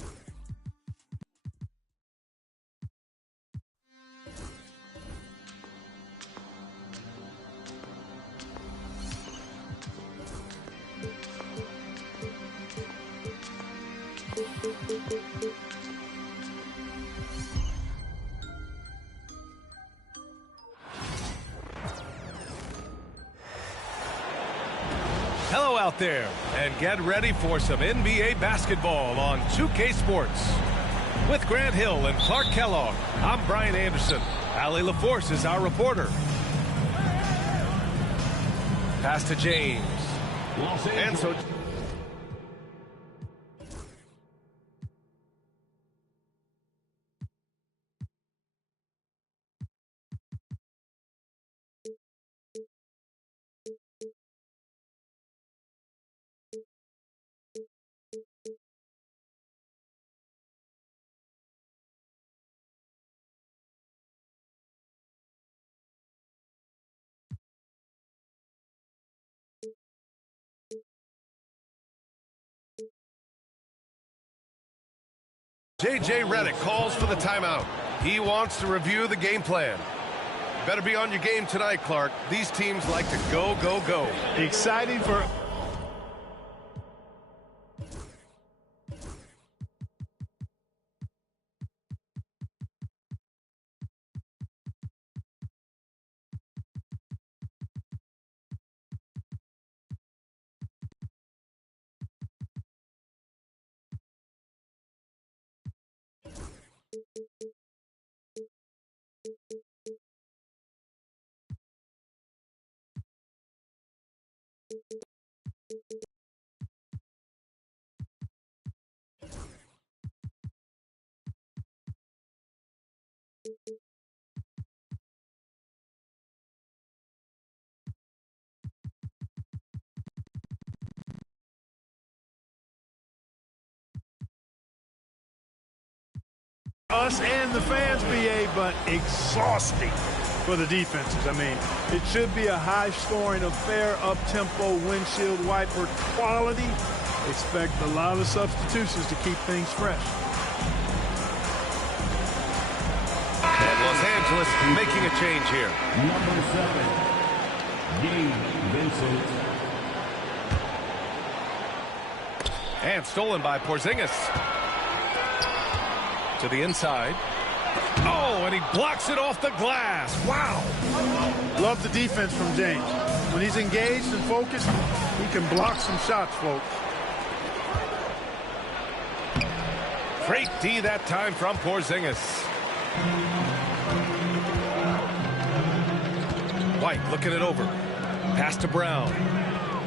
Hello out there, and get ready for some NBA basketball on 2K Sports. With Grant Hill and Clark Kellogg, I'm Brian Anderson. Allie LaForce is our reporter. Pass to James. And so J.J. Redick calls for the timeout. He wants to review the game plan. Better be on your game tonight, Clark. These teams like to go, go, go. Exciting for... Us and the fans, BA, but exhausting for the defenses. I mean, it should be a high-scoring affair, up-tempo, windshield wiper quality. Expect a lot of substitutions to keep things fresh. And Los Angeles making a change here. Number 7, Gabe Vincent. And stolen by Porzingis. To the inside. Oh, and he blocks it off the glass. Wow. Love the defense from James. When he's engaged and focused, he can block some shots, folks. Great D that time from Porzingis. White looking it over. Pass to Brown.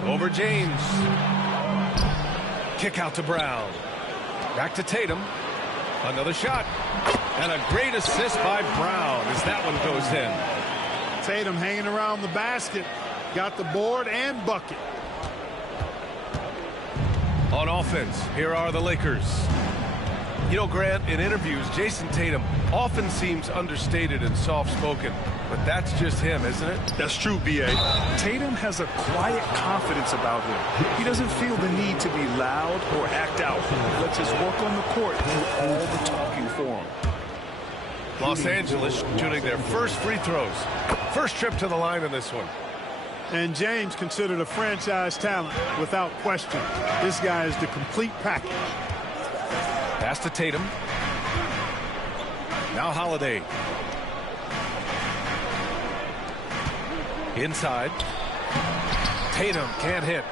Over James. Kick out to Brown. Back to Tatum. Another shot. And a great assist by Brown as that one goes in. Tatum hanging around the basket. Got the board and bucket. On offense, here are the Lakers. You know, Grant, in interviews, Jason Tatum often seems understated and soft-spoken. But that's just him, isn't it? That's true, B.A. Tatum has a quiet confidence about him. He doesn't feel the need to be loud or act out. He lets his work on the court do all the talking for him. Los Angeles shooting their first free throws. First trip to the line in this one. And James considered a franchise talent without question. This guy is the complete package. Pass to Tatum. Now Holiday. Inside. Tatum can't hit.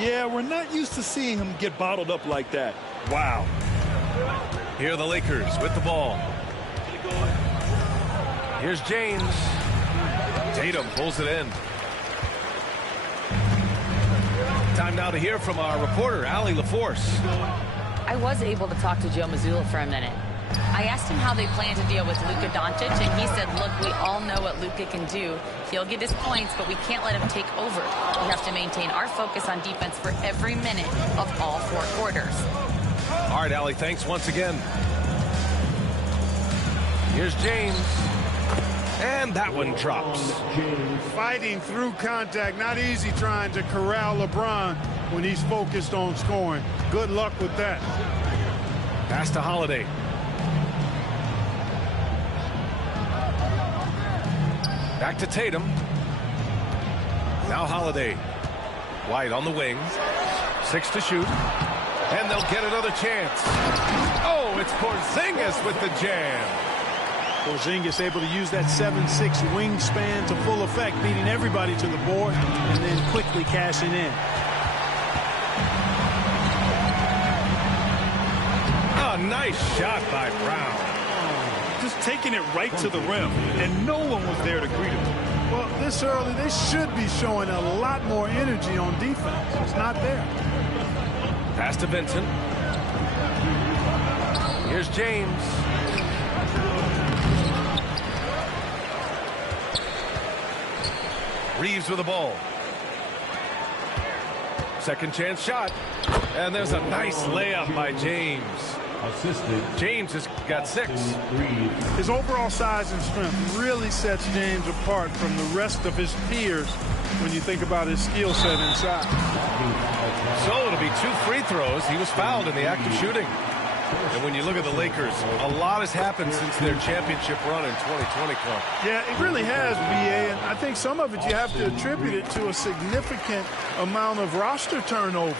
Yeah, we're not used to seeing him get bottled up like that. Wow. Here are the Lakers with the ball. Here's James. Tatum pulls it in. Time now to hear from our reporter, Allie LaForce. I was able to talk to Joe Mazzulla for a minute. I asked him how they plan to deal with Luka Doncic, and he said, look, we all know what Luka can do. He'll get his points, but we can't let him take over. We have to maintain our focus on defense for every minute of all 4 quarters. All right, Allie, thanks once again. Here's James. And that one drops. Fighting through contact. Not easy trying to corral LeBron when he's focused on scoring. Good luck with that. Pass to Holiday. Back to Tatum. Now Holiday. White on the wing. 6 to shoot. And they'll get another chance. Oh, it's Porzingis with the jam. Porzingis able to use that 7'6" wingspan to full effect, beating everybody to the board and then quickly cashing in. A nice shot by Brown. Just taking it right to the rim, and no one was there to greet him. Well, this early, they should be showing a lot more energy on defense. It's not there. Pass to Vincent. Here's James. Reeves with the ball. Second chance shot. And there's a nice layup by James. James has got 6. His overall size and strength really sets James apart from the rest of his peers when you think about his skill set inside. So it'll be 2 free throws. He was fouled in the act of shooting. And when you look at the Lakers, a lot has happened since their championship run in 2020, Clark. Yeah, it really has, B.A., and I think some of it you have to attribute it to a significant amount of roster turnover.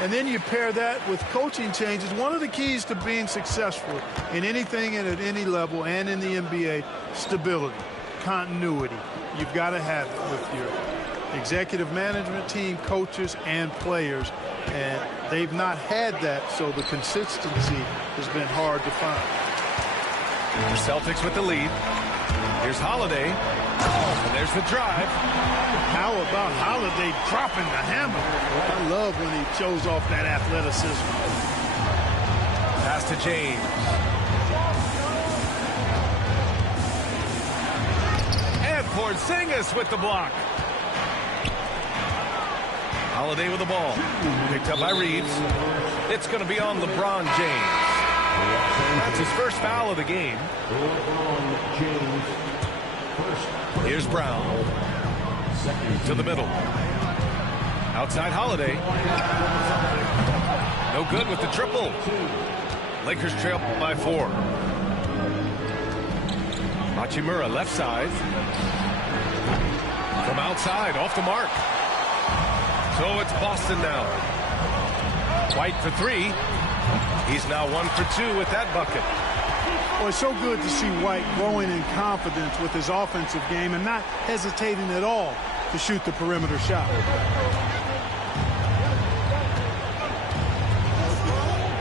And then you pair that with coaching changes. One of the keys to being successful in anything and at any level and in the NBA, stability, continuity. You've got to have it with your executive management team, coaches, and players. And they've not had that, so the consistency has been hard to find. The Celtics with the lead. Here's Holiday. And there's the drive. How about Holiday dropping the hammer? I love when he shows off that athleticism. Pass to James. And Porzingis with the block. Holiday with the ball. Picked up by Reeves. It's going to be on LeBron James. That's his first foul of the game. Here's Brown. To the middle. Outside Holiday. No good with the triple. Lakers trail by 4. Hachimura left side. From outside, off the mark. So it's Boston now. White for 3. He's now 1 for 2 with that bucket. Well, it's so good to see White growing in confidence with his offensive game and not hesitating at all to shoot the perimeter shot.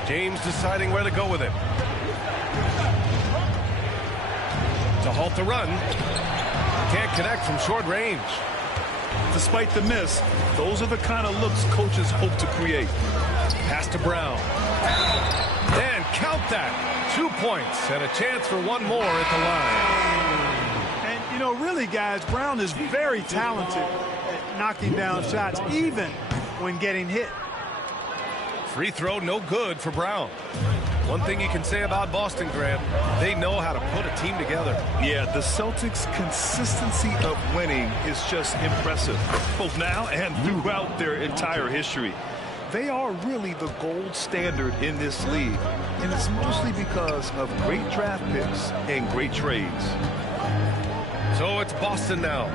James deciding where to go with it. To halt the run. Can't connect from short range. Despite the miss, those are the kind of looks coaches hope to create. Pass to Brown. And count that. 2 points and a chance for one more at the line. And, you know, really, guys, Brown is very talented at knocking down shots, even when getting hit. Free throw, no good for Brown. One thing you can say about Boston, Grant, they know how to put a team together. Yeah, the Celtics' consistency of winning is just impressive, both now and throughout their entire history. They are really the gold standard in this league, and it's mostly because of great draft picks and great trades. So it's Boston now,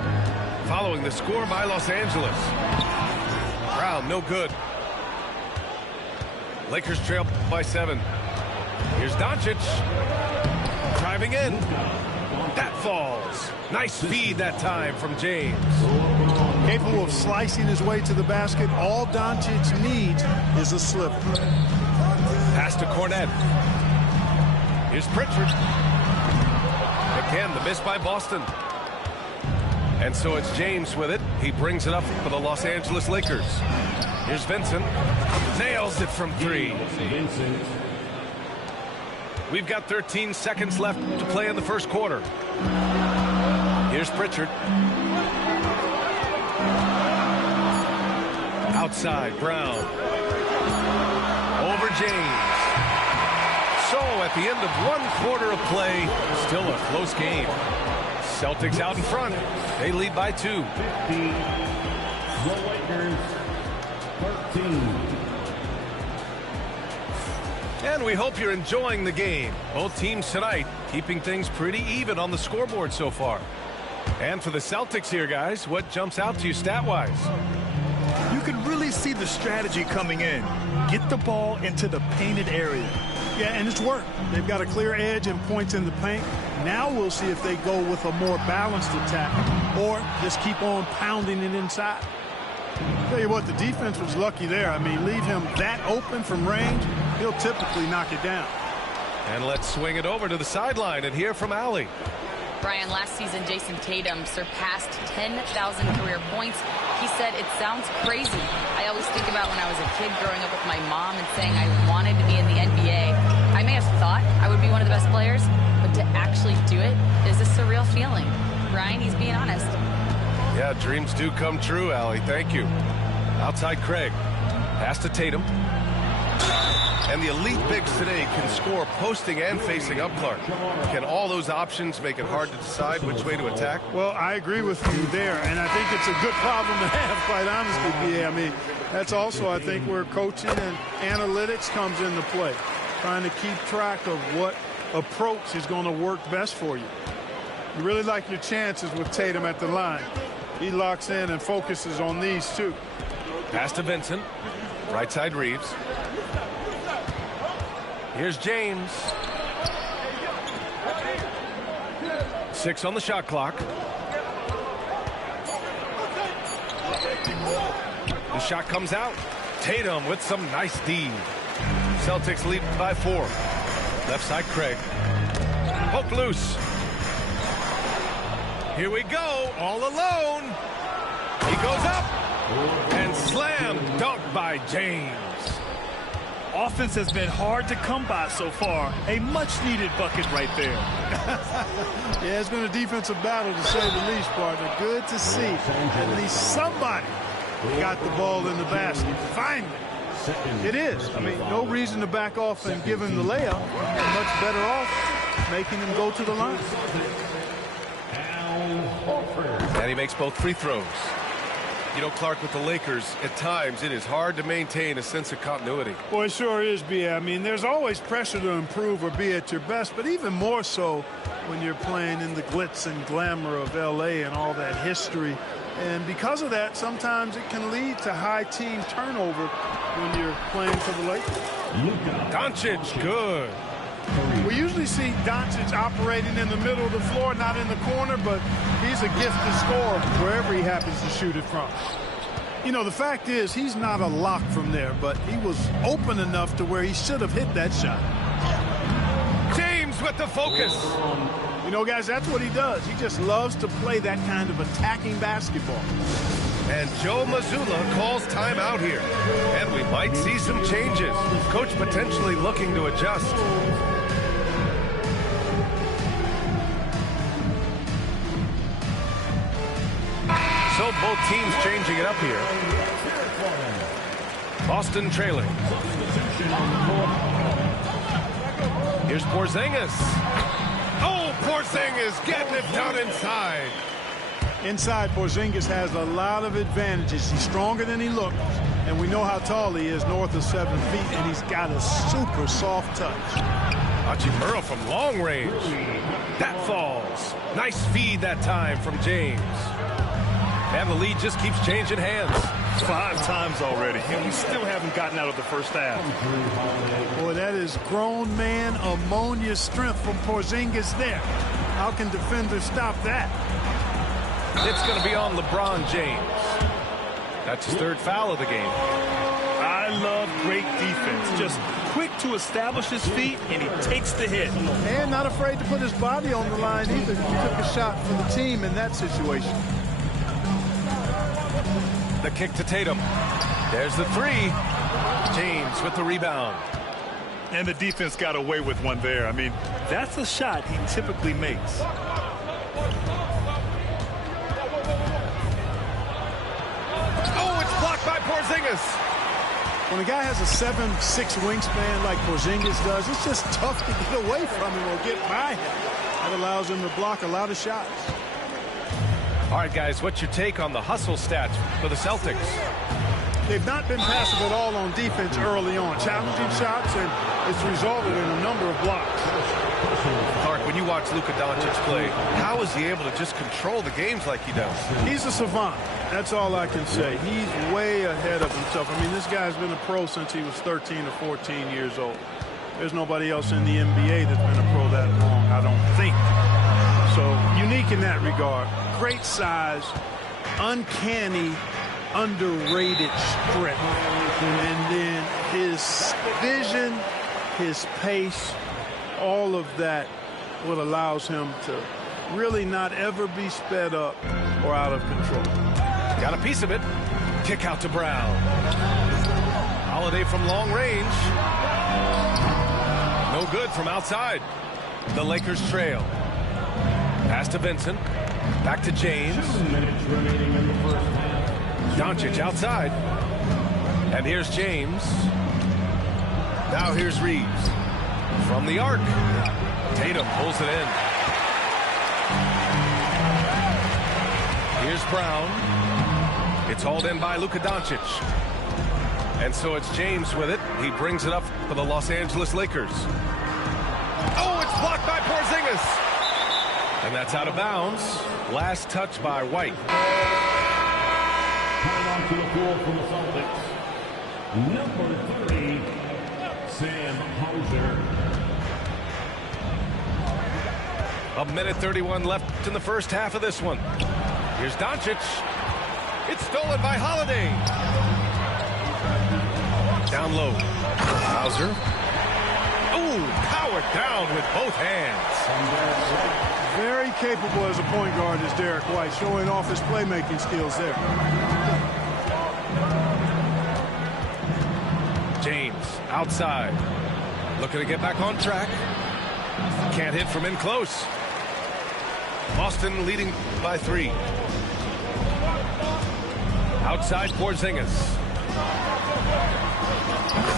following the score by Los Angeles. Brown, no good. Lakers trail by 7. Here's Doncic. Driving in. That falls. Nice feed that time from James. Capable of slicing his way to the basket. All Doncic needs is a slip. Pass to Cornette. Here's Pritchard. Again, the miss by Boston. And so it's James with it. He brings it up for the Los Angeles Lakers. Here's Vincent. Nails it from 3. We've got 13 seconds left to play in the first quarter. Here's Pritchard. Outside, Brown. Over James. So at the end of 1 quarter of play, still a close game. Celtics out in front. They lead by 2. The Lakers 13. And we hope you're enjoying the game. Both teams tonight keeping things pretty even on the scoreboard so far. And for the Celtics here, guys, what jumps out to you stat-wise? You can really see the strategy coming in. Get the ball into the painted area. Yeah, and it's worked. They've got a clear edge and points in the paint. Now we'll see if they go with a more balanced attack or just keep on pounding it inside. Tell you what, the defense was lucky there. I mean, leave him that open from range, he'll typically knock it down. And let's swing it over to the sideline and hear from Allie. Brian, last season, Jason Tatum surpassed 10,000 career points. He said, it sounds crazy. I always think about when I was a kid growing up with my mom and saying I wanted to be in the NBA. I may have thought I would be one of the best players, but to actually do it is a surreal feeling. Brian, he's being honest. Yeah, dreams do come true, Allie. Thank you. Outside Craig. Pass to Tatum. And the elite bigs today can score posting and facing up Clark. Can all those options make it hard to decide which way to attack? Well, I agree with you there, and I think it's a good problem to have, quite honestly, BA. I mean, that's also, I think, where coaching and analytics comes into play, trying to keep track of what approach is going to work best for you. You really like your chances with Tatum at the line. He locks in and focuses on these two. Pass to Vincent. Right side Reeves. Here's James. 6 on the shot clock. The shot comes out. Tatum with some nice D. Celtics lead by 4. Left side Craig. Poke loose. Here we go, all alone. He goes up and slam dunk by James. Offense has been hard to come by so far. A much-needed bucket right there. Yeah, it's been a defensive battle, to say the least, partner. Good to see at least somebody got the ball in the basket. Finally. It is. I mean, no reason to back off and give him the layup. You're much better off making him go to the line. And he makes both free throws. You know, Clark, with the Lakers, at times it is hard to maintain a sense of continuity. Well, it sure is, B.A. I mean, there's always pressure to improve or be at your best, but even more so when you're playing in the glitz and glamour of L.A. and all that history. And because of that, sometimes it can lead to high team turnover when you're playing for the Lakers. Doncic, good. We usually see Doncic operating in the middle of the floor, not in the corner, but he's a gifted scorer wherever he happens to shoot it from. You know, the fact is he's not a lock from there, but he was open enough to where he should have hit that shot. James with the focus. You know, guys, that's what he does. He just loves to play that kind of attacking basketball. And Joe Mazzulla calls timeout here. And we might see some changes. Coach potentially looking to adjust. So both teams changing it up here. Boston trailing. Here's Porzingis. Oh, Porzingis getting it done inside. Inside, Porzingis has a lot of advantages. He's stronger than he looks, and we know how tall he is, north of 7 feet, and he's got a super soft touch. Hachimura from long range. That falls. Nice feed that time from James. And the lead just keeps changing hands. 5 times already, and we still haven't gotten out of the first half. Boy, that is grown man ammonia strength from Porzingis there. How can defenders stop that? It's going to be on LeBron James. That's his 3rd foul of the game. I love great defense. Just quick to establish his feet, and he takes the hit. And not afraid to put his body on the line either. He took a shot for the team in that situation. The kick to Tatum. There's the 3. James with the rebound. And the defense got away with one there. I mean, that's a shot he typically makes. Oh, it's blocked by Porzingis. When a guy has a 7'6" wingspan like Porzingis does, it's just tough to get away from him or get by him. That allows him to block a lot of shots. All right, guys, what's your take on the hustle stats for the Celtics? They've not been passive at all on defense early on. Challenging shots, and it's resulted in a number of blocks. Clark, when you watch Luka Doncic play, how is he able to just control the games like he does? He's a savant. That's all I can say. He's way ahead of himself. I mean, this guy's been a pro since he was 13 or 14 years old. There's nobody else in the NBA that's been a pro that long, I don't think. So, unique in that regard. Great size, uncanny, underrated strength. And then his vision, his pace, all of that what allows him to really not ever be sped up or out of control. Got a piece of it. Kick out to Brown. Holiday from long range. No good from outside. The Lakers trail. Pass to Vincent. Back to James. Doncic outside. And here's James. Now here's Reeves. From the arc. Tatum pulls it in. Here's Brown. It's hauled in by Luka Doncic. And so it's James with it. He brings it up for the Los Angeles Lakers. Oh, it's blocked by Porzingis. And that's out of bounds. Last touch by White. Coming onto the floor from the Celtics, number 30, Sam Hauser. A minute 31 left in the first half of this one. Here's Doncic. It's stolen by Holiday. Down low. Hauser. Oh, powered down with both hands. Very capable as a point guard is Derek White, showing off his playmaking skills there. James outside. Looking to get back on track. Can't hit from in close. Boston leading by 3. Outside Porzingis.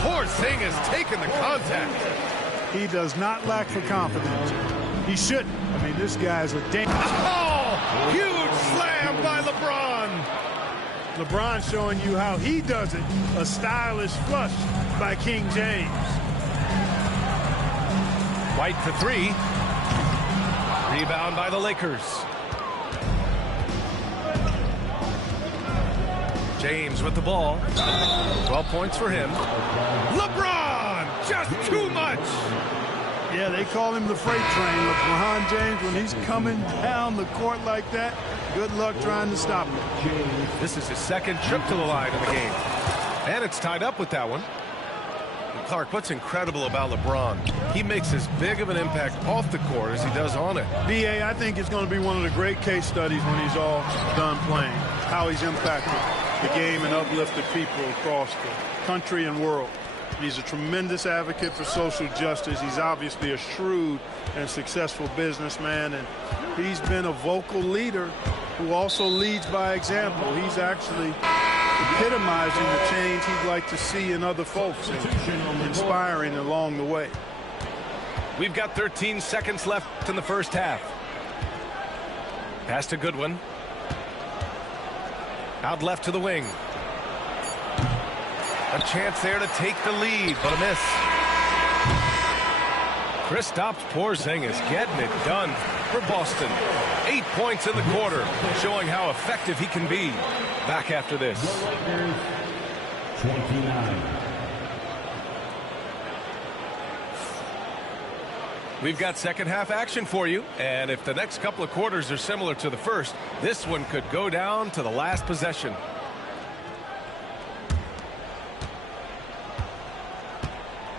Porzingis taking the contact. He does not lack for confidence. He shouldn't. I mean, this guy's a dangerous. Oh, huge slam by LeBron. LeBron showing you how he does it. A stylish flush by King James. White for three. Rebound by the Lakers. James with the ball. 12 points for him. LeBron! Just too much! Yeah, they call him the freight train. LeBron James, when he's coming down the court like that, good luck trying to stop him. This is his second trip to the line in the game. And it's tied up with that one. And Clark, what's incredible about LeBron? He makes as big of an impact off the court as he does on it. B.A., I think it's going to be one of the great case studies when he's all done playing. How he's impacted the game and uplifted people across the country and world. He's a tremendous advocate for social justice. He's obviously a shrewd and successful businessman, and he's been a vocal leader who also leads by example. He's actually epitomizing the change he'd like to see in other folks and inspiring along the way. We've got 13 seconds left in the first half. Pass to Goodwin. Out left to the wing. A chance there to take the lead, but a miss. Kristaps Porzingis getting it done for Boston. 8 points in the quarter, showing how effective he can be. Back after this. 29. We've got second half action for you, and if the next couple of quarters are similar to the first, this one could go down to the last possession.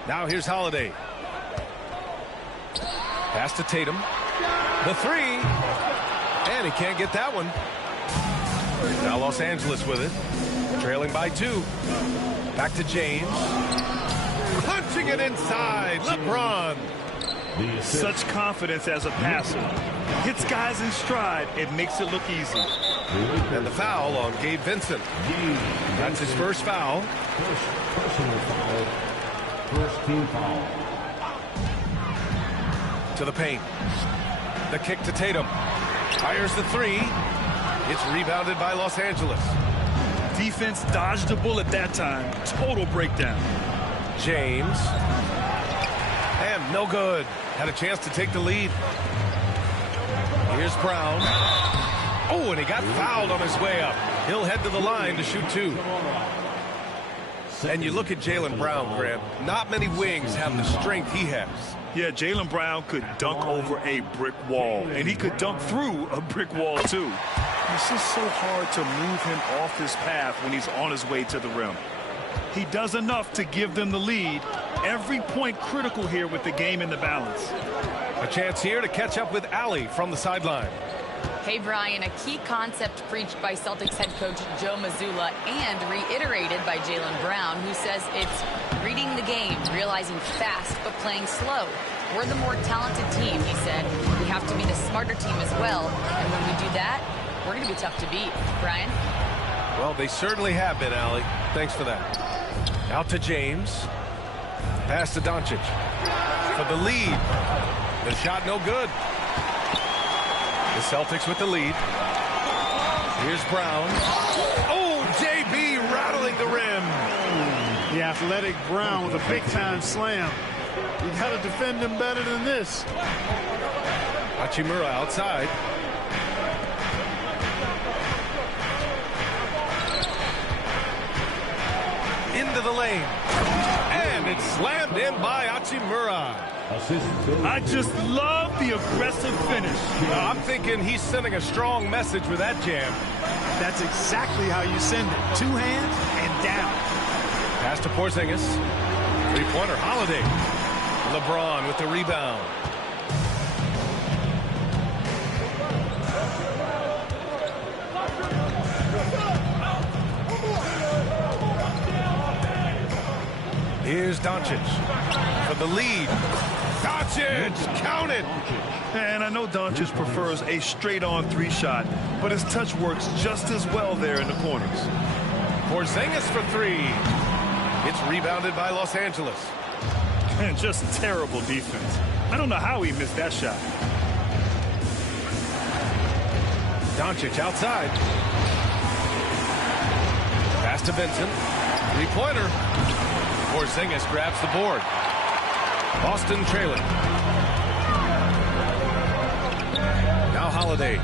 Now here's Holiday. Pass to Tatum. The three. And he can't get that one. Now Los Angeles with it. Trailing by 2. Back to James. Punching it inside. LeBron. Such confidence as a passer. Hits guys in stride. It makes it look easy. And the foul on Gabe Vincent. That's his first foul. Personal foul. First team foul. To the paint. The kick to Tatum. Fires the three. It's rebounded by Los Angeles. Defense dodged the bullet that time. Total breakdown. James. And no good. Had a chance to take the lead. Here's Brown. Oh, and he got fouled on his way up. He'll head to the line to shoot 2. And you look at Jaylen Brown, Grant. Not many wings have the strength he has. Yeah, Jaylen Brown could dunk over a brick wall, and he could dunk through a brick wall, too. It's just so hard to move him off his path when he's on his way to the rim. He does enough to give them the lead. Every point critical here with the game in the balance. A chance here to catch up with Allie from the sideline. Hey, Brian, a key concept preached by Celtics head coach Joe Mazzulla and reiterated by Jaylen Brown, who says it's reading the game, realizing fast but playing slow. We're the more talented team, he said. We have to be the smarter team as well. And when we do that, we're going to be tough to beat. Brian? Well, they certainly have been, Allie. Thanks for that. Out to James. Pass to Doncic. For the lead. The shot no good. The Celtics with the lead. Here's Brown. Oh, JB rattling the rim. The athletic Brown with a big-time slam. You got to defend him better than this. Hachimura outside. Into the lane. And it's slammed in by Hachimura. I just love the aggressive finish. I'm thinking he's sending a strong message with that jam. That's exactly how you send it. 2 hands and down. Pass to Porzingis. Three-pointer, Holiday. LeBron with the rebound. Here's Doncic for the lead. Doncic, count it. And I know Doncic prefers a straight-on 3-shot, but his touch works just as well there in the corners. Porzingis for 3. It's rebounded by Los Angeles. And just terrible defense. I don't know how he missed that shot. Doncic outside. to Vincent. Three-pointer. Porzingis grabs the board. Boston trailing. Now Holiday.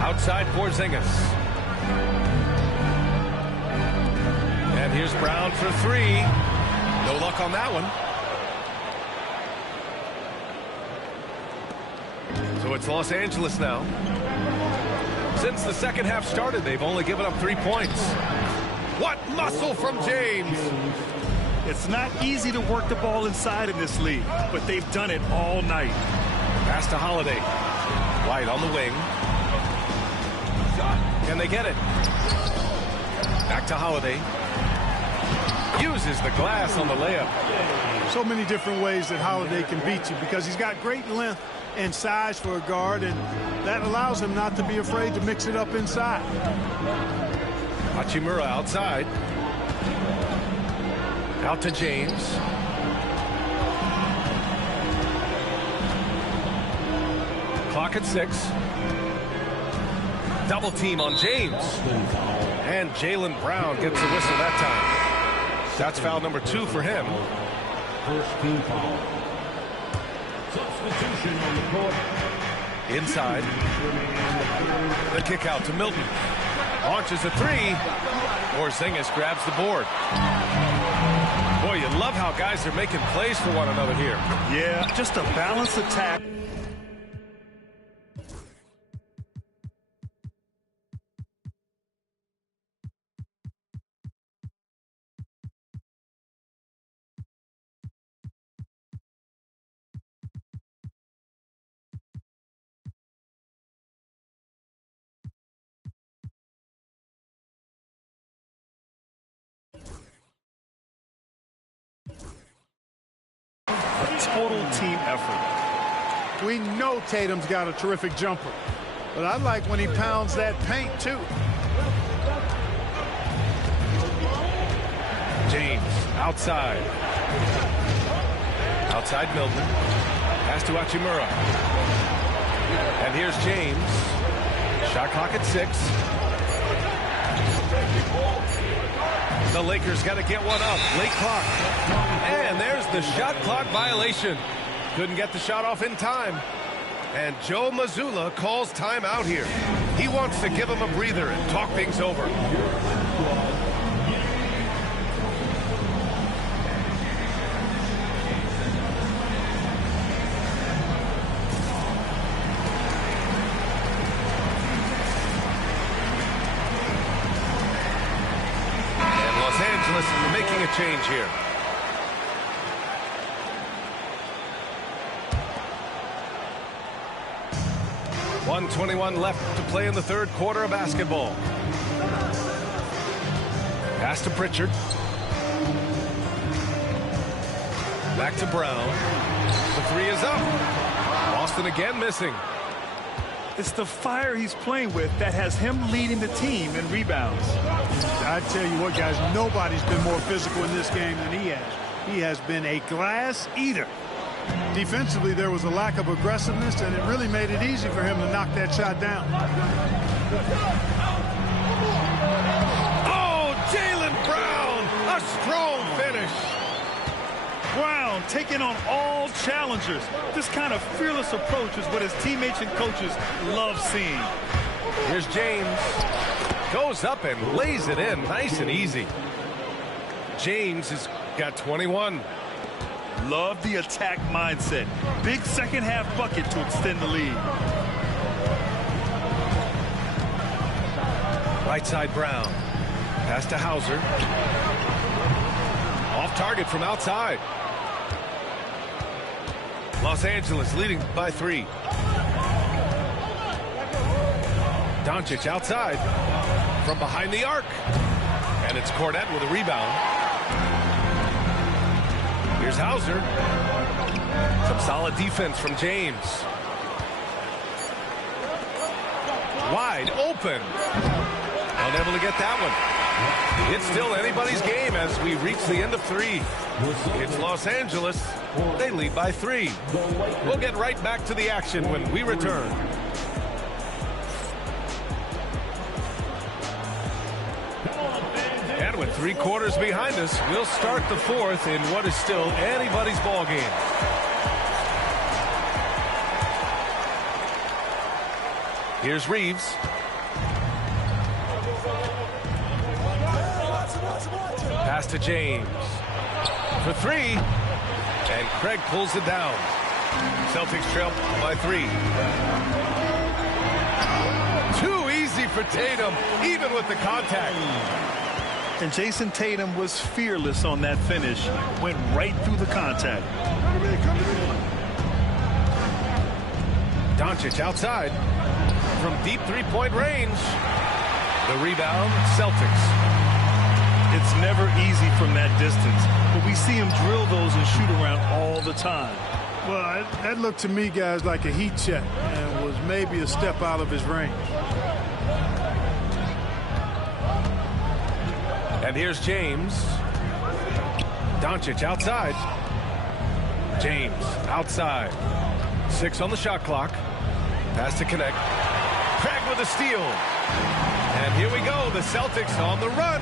Outside Porzingis. And here's Brown for three. No luck on that one. So it's Los Angeles now. Since the second half started, they've only given up 3 points. What muscle from James! It's not easy to work the ball inside in this league, but they've done it all night. Pass to Holiday. White on the wing. Can they get it? Back to Holiday. Uses the glass on the layup. So many different ways that Holiday can beat you because he's got great length and size for a guard, and that allows him not to be afraid to mix it up inside. Hachimura outside. Out to James. Clock at 6. Double team on James. And Jaylen Brown gets the whistle that time. That's foul number 2 for him. First team foul. Substitution on the court. Inside. The kick out to Milton. Launches a 3. Porzingis grabs the board. Boy, you love how guys are making plays for one another here. Yeah, just a balanced attack. Total team effort. We know Tatum's got a terrific jumper, but I like when he pounds that paint too. James outside. Outside Milton. Pass to Hachimura. And here's James. Shot clock at 6. The Lakers got to get one up. Late clock. And there's the shot clock violation. Couldn't get the shot off in time. And Joe Mazzulla calls timeout here. He wants to give him a breather and talk things over. Making a change here. .121 left to play in the third quarter of basketball. Pass to Pritchard. Back to Brown. The 3 is up. Boston again missing. It's the fire he's playing with that has him leading the team in rebounds. I tell you what, guys, nobody's been more physical in this game than he has. He has been a glass eater. Defensively, there was a lack of aggressiveness, and it really made it easy for him to knock that shot down. Oh, Jaylen Brown, a strong finish. Brown taking on all challengers. This kind of fearless approach is what his teammates and coaches love seeing. Here's James. Goes up and lays it in nice and easy. James has got 21. Love the attack mindset. Big second half bucket to extend the lead. Right side Brown. Pass to Hauser. Off target from outside. Los Angeles leading by 3. Doncic outside from behind the arc. And it's Cornette with a rebound. Here's Hauser. Some solid defense from James. Wide open. Unable to get that one. It's still anybody's game as we reach the end of 3. It's Los Angeles. They lead by 3. We'll get right back to the action when we return. And with 3 quarters behind us. We'll start the fourth in what is still anybody's ball game. Here's Reeves. Pass to James. For 3. And Craig pulls it down. Celtics trail by 3. Too easy for Tatum, even with the contact. And Jason Tatum was fearless on that finish. Went right through the contact. Doncic outside from deep three-point range. The rebound, Celtics. It's never easy from that distance, but we see him drill those and shoot around all the time. Well, that looked to me, guys, like a heat check and was maybe a step out of his range. And here's James. Doncic outside. James outside. 6 on the shot clock. Pass to connect. Craig with a steal. And here we go. The Celtics on the run.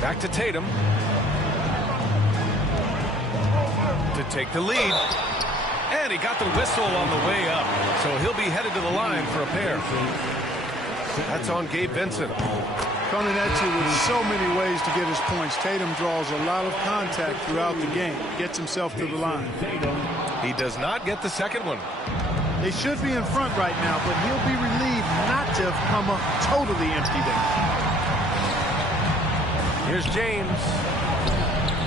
Back to Tatum. To take the lead. And he got the whistle on the way up. So he'll be headed to the line for a pair. That's on Gabe Vincent. Coming at you with so many ways to get his points. Tatum draws a lot of contact throughout the game. Gets himself to the line. He does not get the second one. They should be in front right now, but he'll be relieved not to have come up totally empty there. Here's James.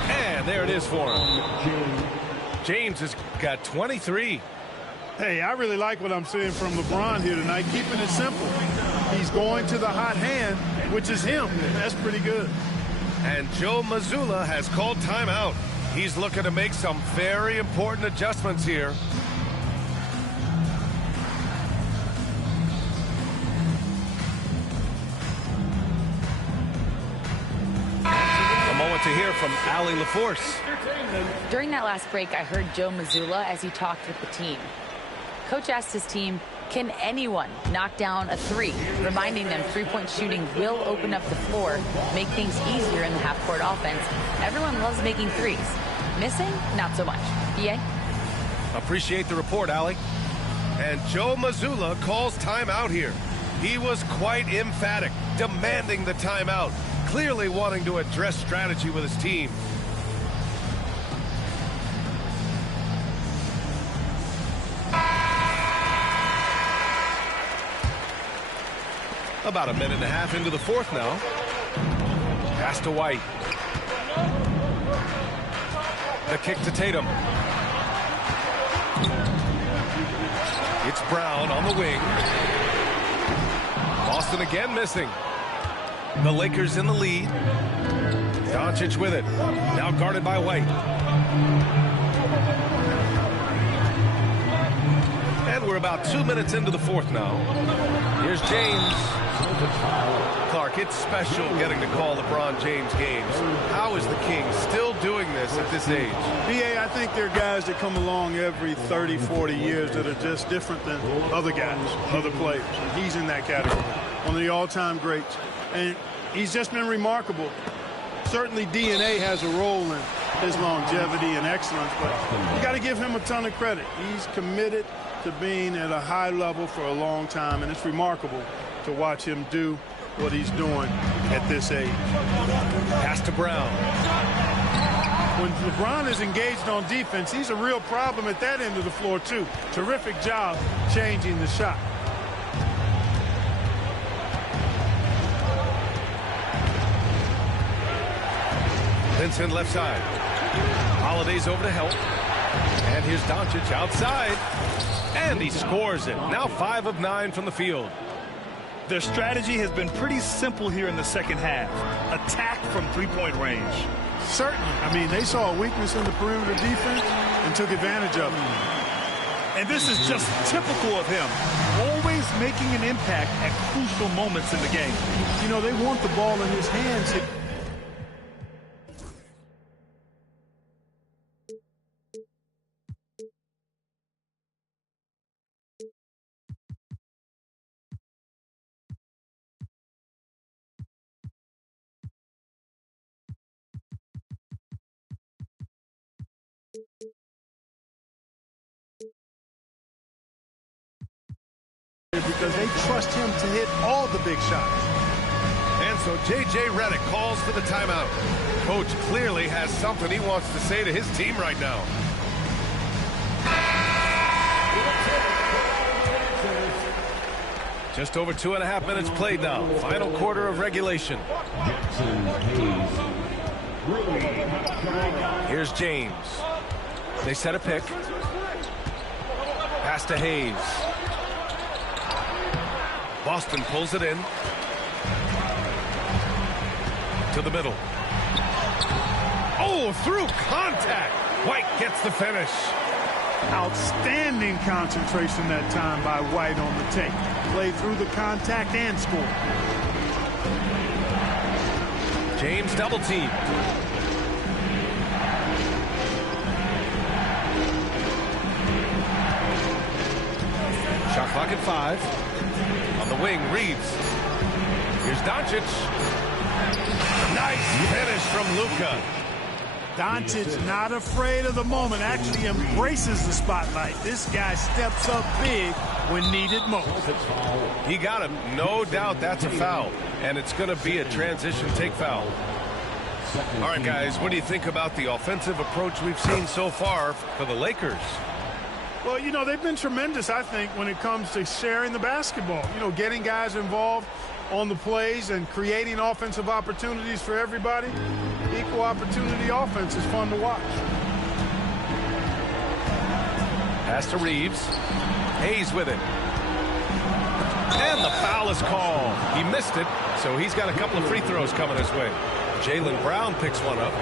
And there it is for him. James has got 23. Hey, I really like what I'm seeing from LeBron here tonight, keeping it simple. He's going to the hot hand, which is him. That's pretty good. And Joe Mazzulla has called timeout. He's looking to make some very important adjustments here. A moment to hear from Allie LaForce. During that last break, I heard Joe Mazzulla as he talked with the team. Coach asked his team, can anyone knock down a 3? Reminding them three-point shooting will open up the floor, make things easier in the half-court offense. Everyone loves making threes. Missing? Not so much. EA? Appreciate the report, Allie. And Joe Mazzulla calls timeout here. He was quite emphatic, demanding the timeout, clearly wanting to address strategy with his team. About a minute and a half into the fourth now. Pass to White. The kick to Tatum. It's Brown on the wing. Boston again missing. The Lakers in the lead. Doncic with it. Now guarded by White. And we're about 2 minutes into the fourth now. Here's James. Clark, it's special getting to call LeBron James games. How is the King still doing this at this age? BA, I think there are guys that come along every 30, 40 years that are just different than other guys, other players. And he's in that category. One of the all-time greats. And he's just been remarkable. Certainly DNA has a role in his longevity and excellence, but you got to give him a ton of credit. He's committed to being at a high level for a long time, and it's remarkable to watch him do what he's doing at this age. Pass to Brown. When LeBron is engaged on defense, he's a real problem at that end of the floor, too. Terrific job changing the shot. Vincent left side. Holiday's over to help. And here's Doncic outside. And he scores it. Now 5 of 9 from the field. Their strategy has been pretty simple here in the second half. Attack from three-point range. Certainly. I mean, they saw a weakness in the perimeter defense and took advantage of it. And this is just typical of him. Always making an impact at crucial moments in the game. You know, they want the ball in his hands. Because they trust him to hit all the big shots. And so J.J. Redick calls for the timeout. Coach clearly has something he wants to say to his team right now. Just over 2.5 minutes played now. Final quarter of regulation. Here's James. They set a pick. Pass to Hayes. Boston pulls it in. To the middle. Oh, through contact. White gets the finish. Outstanding concentration that time by White on the take. Played through the contact and scored. James double team. Shot clock at 5. On the wing, Reeves. Here's Doncic. Nice finish from Luka. Doncic not afraid of the moment, actually embraces the spotlight. This guy steps up big when needed most. He got him. No doubt that's a foul. And it's going to be a transition take foul. All right, guys, what do you think about the offensive approach we've seen so far for the Lakers? Well, you know, they've been tremendous, I think, when it comes to sharing the basketball. You know, getting guys involved on the plays and creating offensive opportunities for everybody. Equal opportunity offense is fun to watch. Pass to Reeves. Hayes with it. And the foul is called. He missed it, so he's got a couple of free throws coming his way. Jaylen Brown picks one up.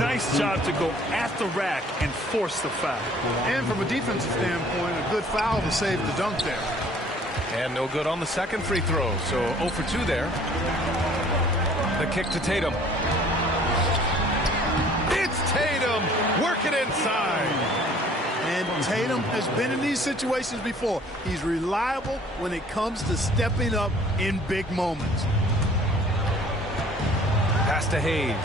Nice job to go at the rack and force the foul. And from a defensive standpoint, a good foul to save the dunk there. And no good on the second free throw, so 0 for 2 there. The kick to Tatum. It's Tatum working inside. And Tatum has been in these situations before. He's reliable when it comes to stepping up in big moments. Pass to Hayes.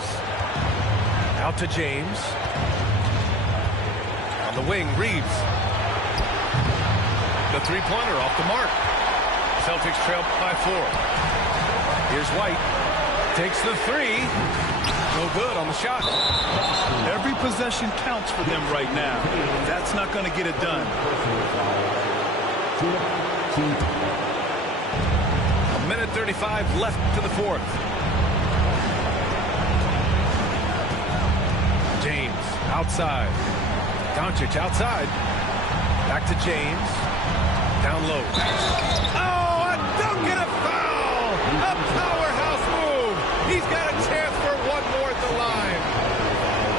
Out to James. On the wing, Reeves. The three-pointer off the mark. Celtics trail by 4. Here's White. Takes the 3. No good on the shot. Every possession counts for them right now. That's not going to get it done. A minute 35 left to the 4th. James outside. Doncic outside. Back to James. Down low. Oh, a dunk and a foul! A powerhouse move! He's got a chance for one more at the line.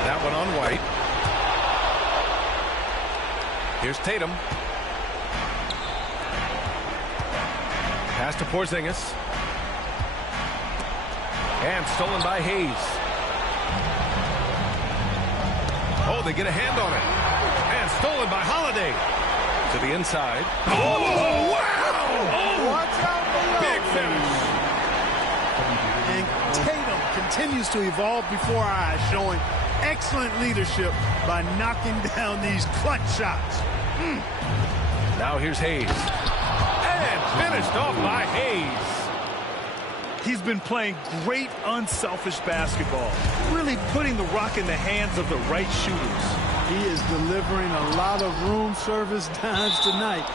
That one on White. Here's Tatum. Pass to Porzingis. And stolen by Hayes. Oh, they get a hand on it. And stolen by Holiday. To the inside. Oh, wow! Oh, watch out below. Big finish. And Tatum continues to evolve before our eyes, showing excellent leadership by knocking down these clutch shots. Now here's Hayes. And finished off by Hayes. He's been playing great unselfish basketball, really putting the rock in the hands of the right shooters. He is delivering a lot of room service dimes tonight.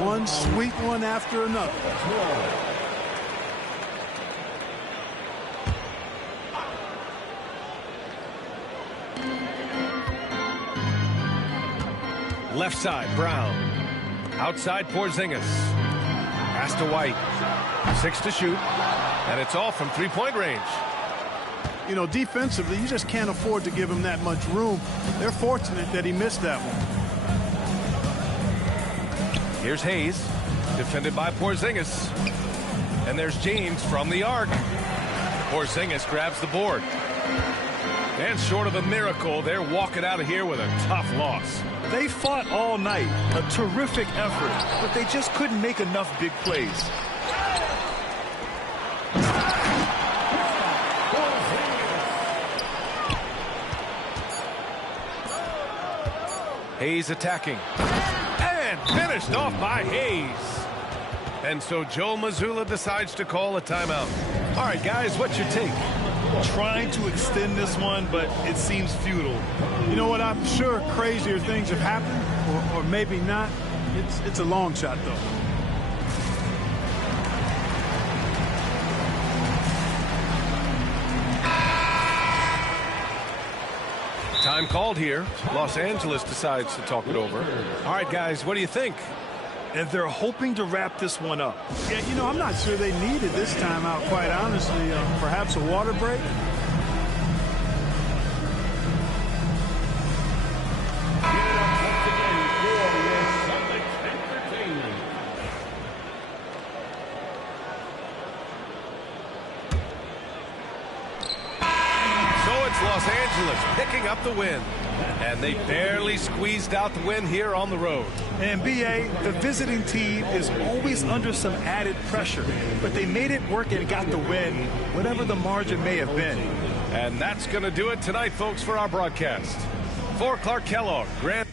One sweet one after another. Left side, Brown. Outside, Porzingis. Pass to White. 6 to shoot. And it's all from three-point range. You know, defensively, you just can't afford to give him that much room. They're fortunate that he missed that one. Here's Hayes, defended by Porzingis. And there's James from the arc. Porzingis grabs the board. And short of a miracle, they're walking out of here with a tough loss. They fought all night. A terrific effort, but they just couldn't make enough big plays. Hayes attacking. And finished off by Hayes. And so Joe Mazzulla decides to call a timeout. All right, guys, what's your take? Trying to extend this one, but it seems futile. You know what? I'm sure crazier things have happened, or maybe not. It's a long shot, though. Time called here. Los Angeles decides to talk it over. All right, guys, what do you think? And they're hoping to wrap this one up. Yeah, you know, I'm not sure they needed this timeout, quite honestly. Perhaps a water break? Los Angeles picking up the win. And they barely squeezed out the win here on the road. And B.A., the visiting team is always under some added pressure. But they made it work and got the win, whatever the margin may have been. And that's going to do it tonight, folks, for our broadcast. For Clark Kellogg, Grant...